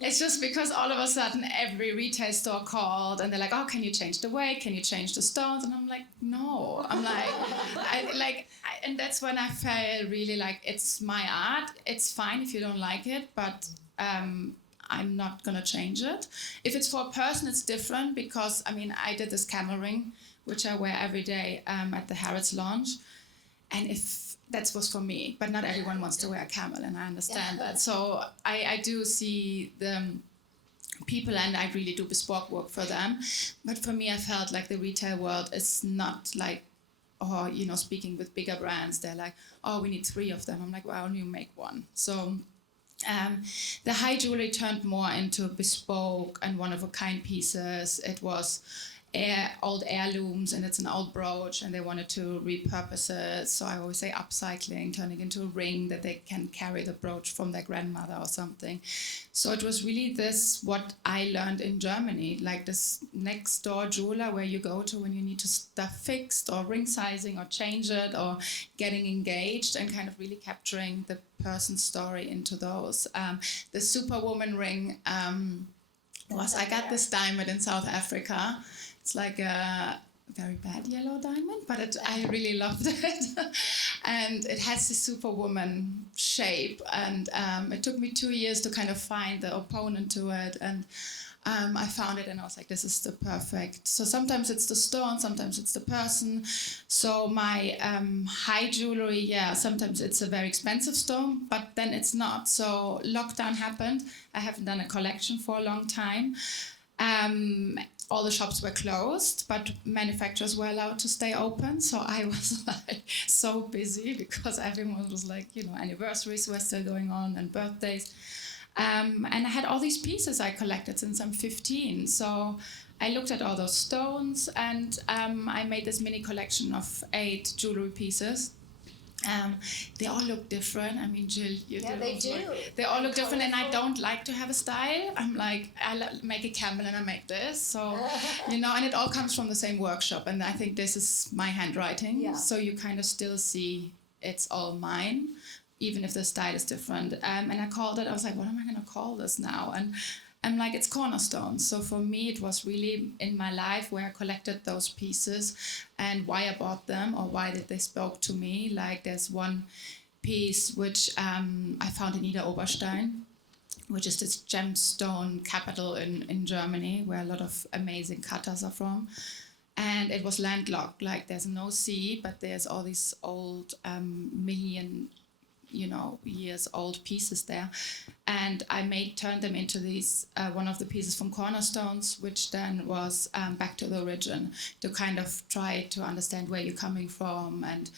It's just because all of a sudden every retail store called and they're like, oh, can you change the weight? Can you change the stones? And I'm like, no. I'm like, and that's when I felt really like, it's my art. It's fine if you don't like it, but I'm not gonna change it. If it's for a person, it's different, because I did this camel ring, which I wear every day at the Harrods launch, and if that was for me, but not everyone wants to wear a camel, and I understand that. So I do see the people, and I really do bespoke work for them. But for me, I felt like the retail world is not like, speaking with bigger brands, they're like, oh, we need 3 of them. I'm like, well, you make 1. So the high jewelry turned more into bespoke and one-of-a-kind pieces. It was old heirlooms, and it's an old brooch, and they wanted to repurpose it. So I always say upcycling, turning into a ring that they can carry the brooch from their grandmother or something. So it was really what I learned in Germany, like this next door jeweler where you go to when you need to stuff fixed or ring sizing or change it or getting engaged, and kind of really capturing the person's story into those. The Superwoman ring I got this diamond in South Africa. It's like a very bad yellow diamond, but I really loved it. And it has the Superwoman shape. And it took me 2 years to kind of find the opponent to it. And I found it, and I was like, this is the perfect. So sometimes it's the stone, sometimes it's the person. So my high jewelry, sometimes it's a very expensive stone, but then it's not. So lockdown happened. I haven't done a collection for a long time. All the shops were closed, but manufacturers were allowed to stay open. So I was like so busy, because everyone was like, anniversaries were still going on and birthdays. And I had all these pieces I collected since I'm 15. So I looked at all those stones, and I made this mini collection of 8 jewelry pieces. They all look different. Jill, they do. They all look different, and I don't like to have a style. I'm like, make a camel and I make this. So, and it all comes from the same workshop. And I think this is my handwriting. Yeah. So you kind of still see it's all mine, even if the style is different. And I was like, what am I going to call this now? And I'm like, it's cornerstones. So for me, it was really in my life where I collected those pieces and why I bought them, or why did they spoke to me. Like there's one piece which I found in Niederoberstein, which is this gemstone capital in Germany, where a lot of amazing cutters are from. And it was landlocked, like there's no sea, but there's all these old million years old pieces there. And I turned them into these, one of the pieces from Cornerstones, which then was back to the origin, to kind of try to understand where you're coming from, and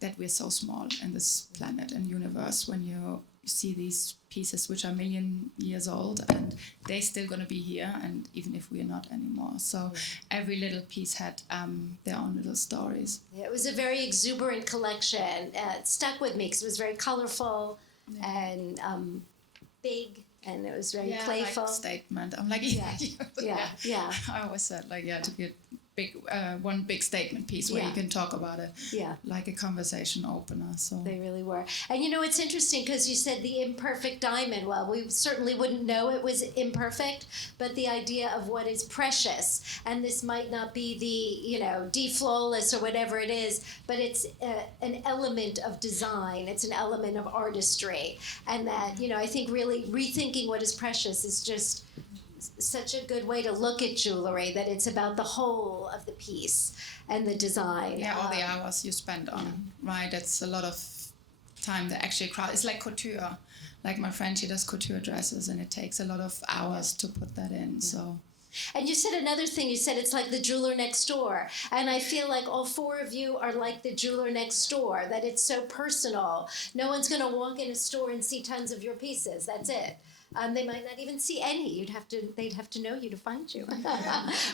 that we're so small in this planet and universe when you see these pieces which are 1 million years old, and they're still going to be here, and even if we're not anymore. So every little piece had their own little stories. Yeah, it was a very exuberant collection. It stuck with me because it was very colorful, and big, and it was very yeah, playful. like statement. I'm like, Yeah. I always said like, to get big, one big statement piece where Yeah. you can talk about it, Yeah. like a conversation opener. So They really were. And you know, it's interesting because you said the imperfect diamond. Well, we certainly wouldn't know it was imperfect, but the idea of what is precious. And this might not be the, deflawless or whatever it is, but it's an element of design. It's an element of artistry. And that, I think really rethinking what is precious is just such a good way to look at jewelry, that it's about the whole of the piece and the design. yeah, all the hours you spend on, right? It's a lot of time that actually it's like couture. Like my friend, she does couture dresses, and it takes a lot of hours to put that in. So. And you said another thing, you said it's like the jeweler next door. And I feel like all four of you are like the jeweler next door, that it's so personal. No one's going to walk in a store and see tons of your pieces. That's it. They might not even see any. They'd have to know you to find you,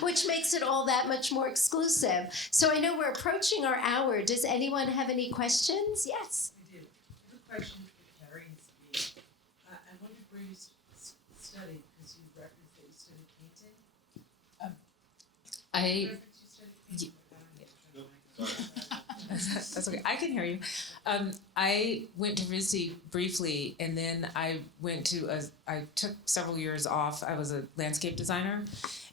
which makes it all that much more exclusive. So I know we're approaching our hour. Does anyone have any questions? Yes. I do. I have a question for Keri and Sabine. I wondered where you studied, because you referenced that you studied painting. I Reference you studied painting? That's okay. I can hear you. I went to RISD briefly, and then I took several years off. I was a landscape designer,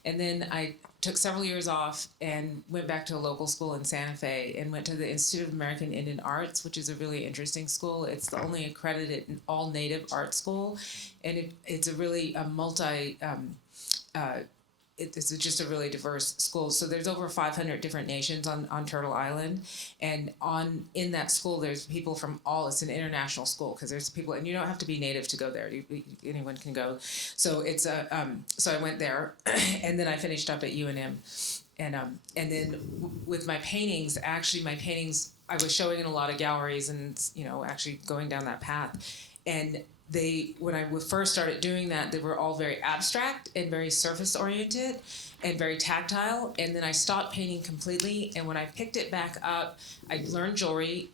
and then I took several years off and went back to a local school in Santa Fe and went to the Institute of American Indian Arts, which is a really interesting school. It's the only accredited all-native art school, and it's a really it's just a really diverse school. So there's over 500 different nations on Turtle Island, and in that school there's people from it's an international school, because there's people, and you don't have to be native to go there. Anyone can go. So it's so I went there, and then I finished up at UNM, and then with my paintings, I was showing in a lot of galleries, and actually going down that path, and when I first started doing that, they were all very abstract and very surface oriented and very tactile. And then I stopped painting completely. And when I picked it back up, I learned jewelry,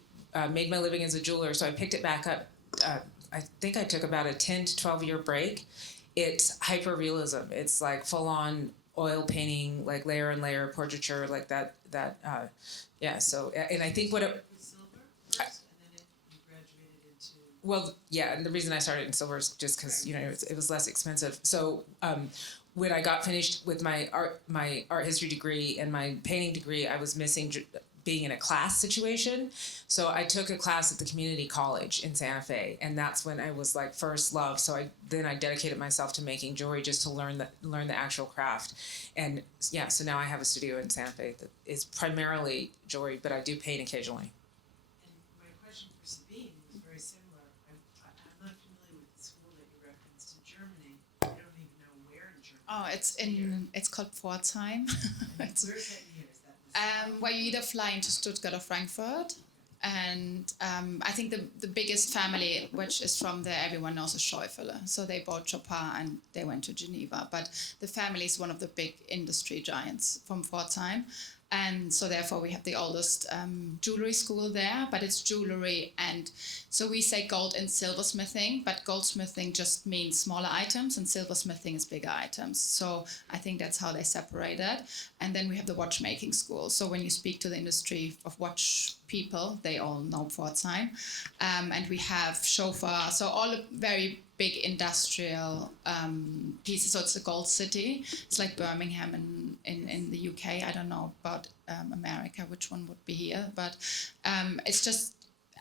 made my living as a jeweler. So I picked it back up. I think I took about a 10 to 12 year break. It's hyper-realism. It's like full on oil painting, like layer and layer portraiture, like that. Yeah. So, and I think what it, Silver first, and then you graduated into... well, yeah, and the reason I started in silver is just because it was less expensive. So when I got finished with my art history degree and my painting degree, I was missing being in a class situation. So I took a class at the community college in Santa Fe, and that's when I was like first love. So I dedicated myself to making jewelry just to learn the actual craft. And yeah, so now I have a studio in Santa Fe that is primarily jewelry, but I do paint occasionally. And my question for Sabine was very similar. I'm not familiar with the school that you referenced in Germany. I don't even know where in Germany. Oh, it's called Pforzheim. Where's that near? Is that Where you either fly into Stuttgart or Frankfurt. And I think the biggest family, which is from there, everyone knows, is Schäufele. So they bought Chopin and they went to Geneva. But the family is one of the big industry giants from Pforzheim. And so therefore we have the oldest jewelry school there, but it's jewelry. And so we say gold and silversmithing, but goldsmithing just means smaller items and silversmithing is bigger items. So I think that's how they separate it. And then we have the watchmaking school. So when you speak to the industry of watch people, they all know Pforzheim. And we have Chauffeur, so all very big industrial pieces. So it's a gold city. It's like Birmingham in the UK. I don't know about America, which one would be here. But it's just,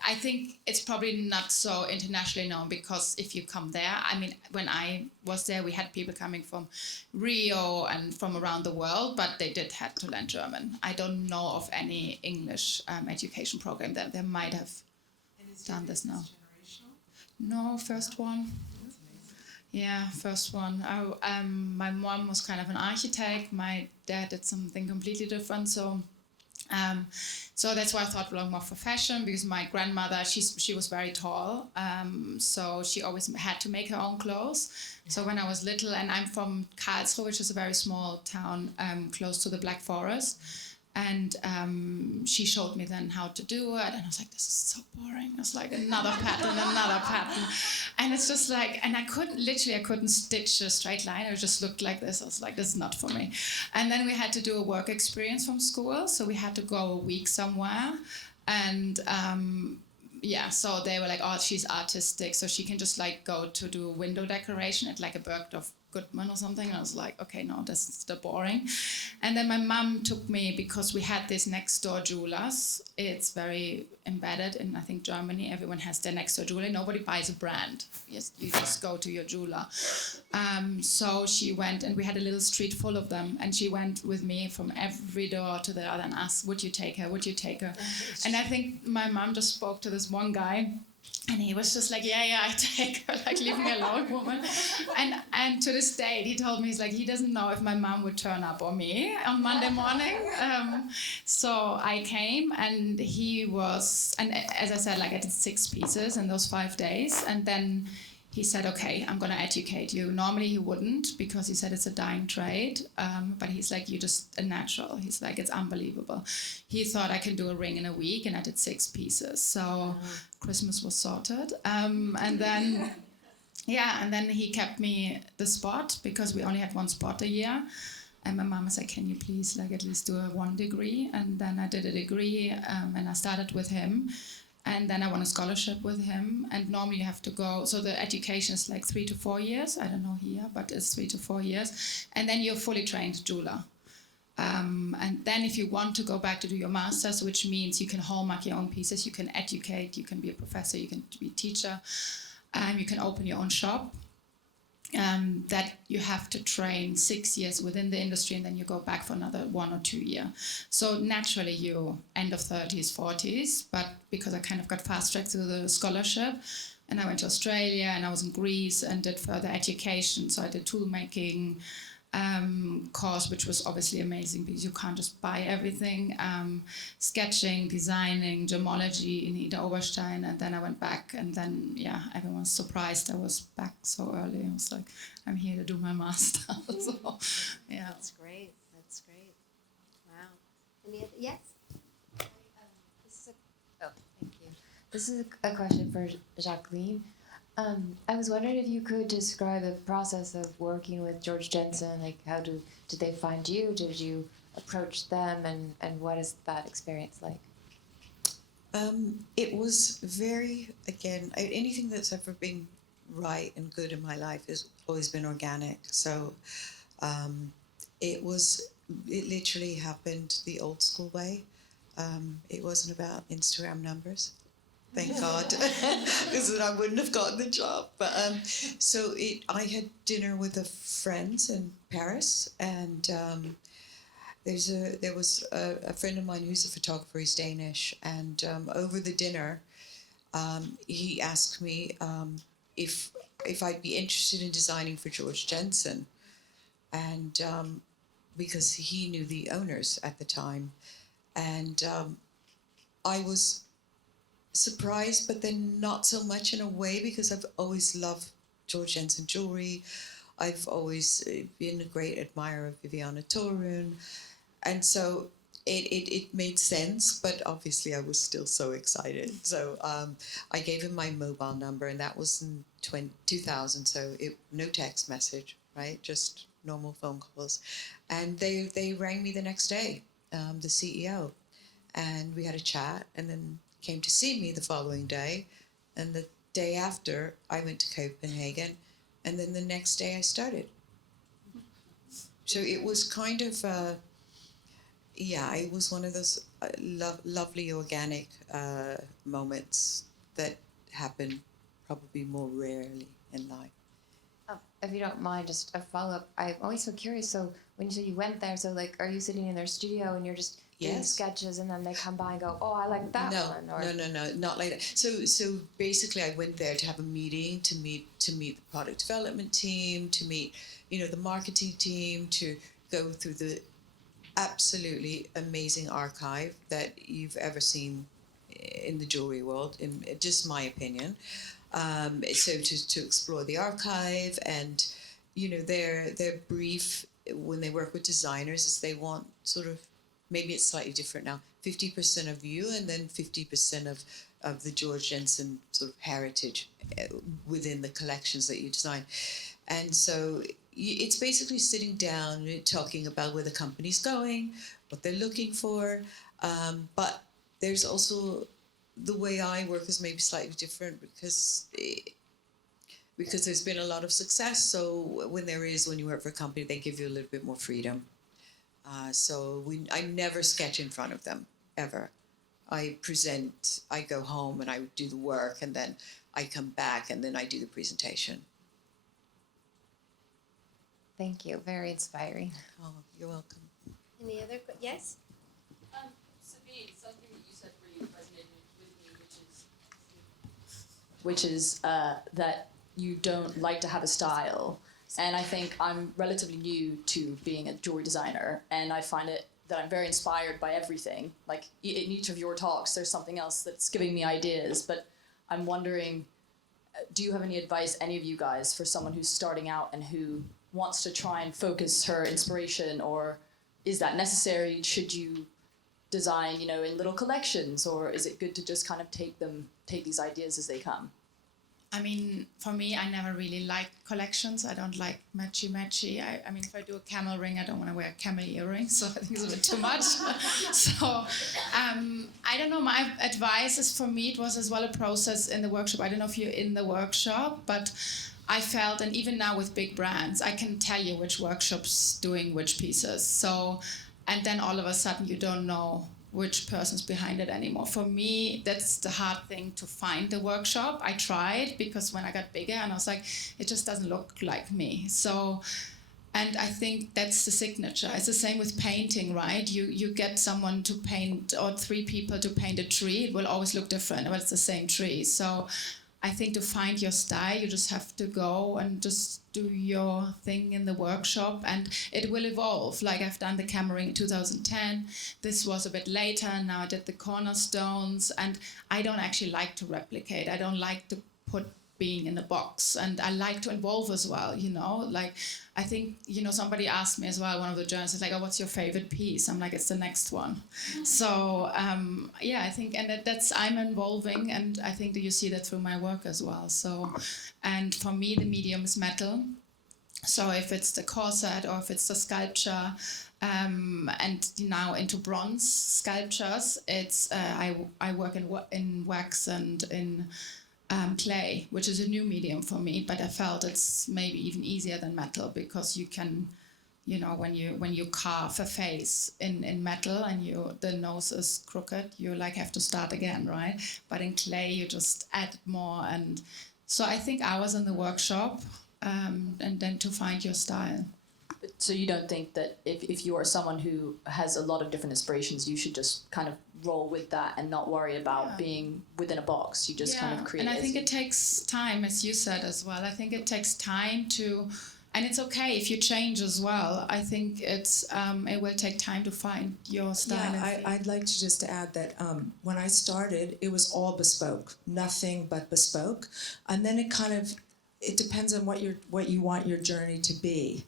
I think it's probably not so internationally known, because if you come there, I mean, when I was there, we had people coming from Rio and from around the world, but they did have to learn German. I don't know of any English education program that they might have done this now. No, first one. Yeah, first one. My mom was kind of an architect. My dad did something completely different. So that's why I thought long more for fashion, because my grandmother, she was very tall. So she always had to make her own clothes. So when I was little, and I'm from Karlsruhe, which is a very small town close to the Black Forest. And she showed me then how to do it, and I was like, this is so boring. It's like another pattern, and it's just like, and I couldn't stitch a straight line. It just looked like this. I was like, this is not for me. And then we had to do a work experience from school, so we had to go a week somewhere, and so they were like, oh, she's artistic, so she can just like go to do window decoration at like a Bergdorf Goodman or something. And I was like, okay, no, this is the boring. And then my mom took me, because we had this next door jewelers. It's very embedded in, I think, Germany. Everyone has their next door jeweler. Nobody buys a brand. You just go to your jeweler. So she went, and we had a little street full of them. And she went with me from every door to the other and asked, would you take her? Would you take her? And I think my mom just spoke to this one guy. And he was just like, yeah, I take her, like, leave me alone, woman. And to this day, he told me, he's like, he doesn't know if my mom would turn up or me on Monday morning. So I came, and he was, and as I said, like, I did 6 pieces in those 5 days. And then he said, okay, I'm going to educate you. Normally he wouldn't, because he said it's a dying trade. But he's like, you're just a natural. He's like, it's unbelievable. He thought I can do a ring in a week, and I did 6 pieces. So Christmas was sorted. And then he kept me the spot, because we only had 1 spot a year. And my mom was like, can you please like at least do a 1 degree? And then I did a degree, and I started with him. And then I won a scholarship with him. And normally you have to go, so the education is like 3 to 4 years. I don't know here, but it's 3 to 4 years. And then you're fully trained jeweler. And then if you want to go back to do your master's, which means you can hallmark your own pieces, you can educate, you can be a professor, you can be a teacher, you can open your own shop. That you have to train 6 years within the industry, and then you go back for another 1 or 2 years. So naturally you end of 30s, 40s, but because I kind of got fast-tracked through the scholarship, and I went to Australia, and I was in Greece and did further education. So I did tool making course, which was obviously amazing, because you can't just buy everything. Sketching, designing, gemology in Ida Oberstein, and then I went back, and then everyone was surprised I was back so early. I was like, I'm here to do my master. So, yeah. That's great. Wow. Any other, yes? Thank you. This is a question for Jacqueline. I was wondering if you could describe the process of working with George Jensen. Like, how did they find you? Did you approach them, and what is that experience like? It was very, again, anything that's ever been right and good in my life has always been organic. So it literally happened the old school way. It wasn't about Instagram numbers. Thank God, because I wouldn't have gotten the job. But I had dinner with friends in Paris, and there was a friend of mine who's a photographer. He's Danish, and over the dinner, he asked me if I'd be interested in designing for George Jensen, and because he knew the owners at the time, and I was surprised, but then not so much in a way, because I've always loved George Jensen jewelry. I've always been a great admirer of Viviana Torun, and so it made sense, but obviously I was still so excited. So I gave him my mobile number, and that was in 2000, so no text message, right? Just normal phone calls. And they rang me the next day, the CEO, and we had a chat, and then came to see me the following day, and the day after I went to Copenhagen, and then the next day I started. So it was kind of, it was one of those lovely organic moments that happen probably more rarely in life. Oh, if you don't mind, just a follow-up. I'm always so curious. So when you said you went there, so like, are you sitting in their studio and you're just doing sketches, and then they come by and go, oh, I like that one? Or... No, not like that. So basically I went there to have a meeting, to meet the product development team, to meet, the marketing team, to go through the absolutely amazing archive that you've ever seen in the jewelry world, in just my opinion. So to explore the archive, and, their brief when they work with designers is they want sort of maybe it's slightly different now, 50% of you and then 50% of the George Jensen sort of heritage within the collections that you design. And so it's basically sitting down and talking about where the company's going, what they're looking for, but there's also the way I work is maybe slightly different because there's been a lot of success. So when you work for a company, they give you a little bit more freedom. I never sketch in front of them, ever. I present, I go home and I do the work, and then I come back and then I do the presentation. Thank you. Very inspiring. Oh, you're welcome. Any other, yes? Sabine, something that you said really resonated with me, which is that you don't like to have a style. And I think I'm relatively new to being a jewelry designer, and I find it that I'm very inspired by everything. Like in each of your talks, there's something else that's giving me ideas, but I'm wondering, do you have any advice, any of you guys, for someone who's starting out and who wants to try and focus her inspiration, or is that necessary? Should you design, in little collections, or is it good to just kind of take these ideas as they come? I mean, for me, I never really liked collections. I don't like matchy. I mean, if I do a camel ring, I don't want to wear camel earrings, so I think it's a bit too much. So, I don't know. My advice is, for me, it was as well a process in the workshop. I don't know if you're in the workshop, but I felt, and even now with big brands, I can tell you which workshop's doing which pieces. So, and then all of a sudden you don't know which person's behind it anymore. For me, that's the hard thing, to find the workshop. I tried, because when I got bigger and I was like, it just doesn't look like me. So, and I think that's the signature. It's the same with painting, right? You get someone to paint, or 3 people to paint a tree, it will always look different, but it's the same tree. So I think to find your style, you just have to go and just do your thing in the workshop, and it will evolve. Like, I've done the camera ring in 2010. This was a bit later. Now I did the cornerstones, and I don't actually like to replicate. I don't like to put being in a box, and I like to involve as well, like, I think, somebody asked me as well, one of the journalists is like, oh, what's your favorite piece? I'm like, it's the next one. So I think, and that's, I'm involving, and I think that you see that through my work as well. So, and for me, the medium is metal. So if it's the corset, or if it's the sculpture, and now into bronze sculptures, it's I work in wax and in clay, which is a new medium for me, but I felt it's maybe even easier than metal, because you can, when you carve a face in metal and the nose is crooked, you have to start again, right? But in clay, you just add more. And so I think I was in the workshop, and then to find your style. So you don't think that if you are someone who has a lot of different inspirations, you should just kind of roll with that and not worry about being within a box? You just kind of create. And I think it takes time, as you said as well. I think it takes time to, and it's okay if you change as well. I think it will take time to find your style. Yeah, I'd like to just add that when I started, it was all bespoke, nothing but bespoke, and then it depends on what you want your journey to be.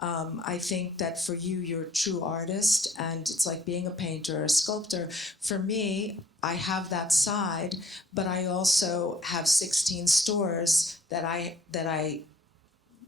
I think that for you, you're a true artist, and it's like being a painter or a sculptor. For me, I have that side, but I also have 16 stores that I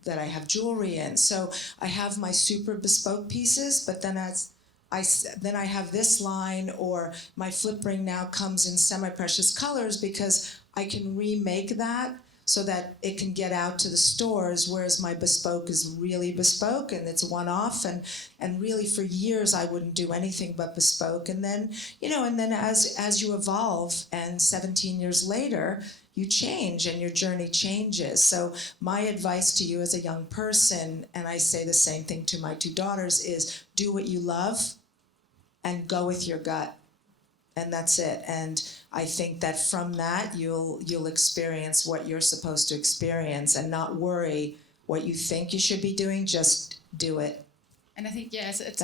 have jewelry in. So I have my super bespoke pieces, but then I have this line, or my flip ring now comes in semi-precious colors, because I can remake that so that it can get out to the stores, whereas my bespoke is really bespoke and it's one-off, and really for years I wouldn't do anything but bespoke. And then, as you evolve, and 17 years later, you change and your journey changes. So my advice to you as a young person, and I say the same thing to my 2 daughters, is do what you love and go with your gut. And that's it. And I think that from that, you'll experience what you're supposed to experience, and not worry what you think you should be doing. Just do it. And I think, yes, it's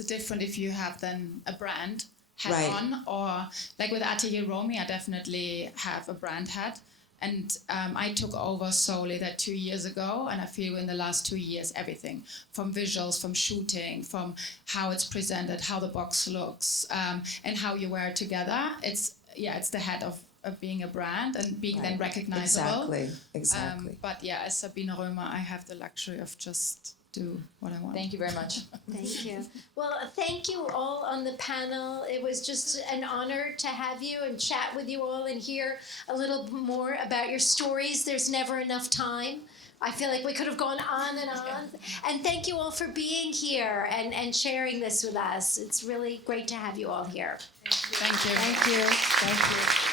a different if you have then a brand hat on, or like with Atelier Romy, I definitely have a brand hat. And I took over solely that 2 years ago, and I feel in the last 2 years, everything from visuals, from shooting, from how it's presented, how the box looks, and how you wear it together. It's the head of being a brand and being then recognizable. Exactly. But yeah, as Sabine Roemer, I have the luxury of just do what I want. Thank you very much. Thank you. Well, thank you all on the panel. It was just an honor to have you and chat with you all and hear a little more about your stories. There's never enough time. I feel like we could have gone on and on. And thank you all for being here and sharing this with us. It's really great to have you all here. Thank you. Thank you. Thank you.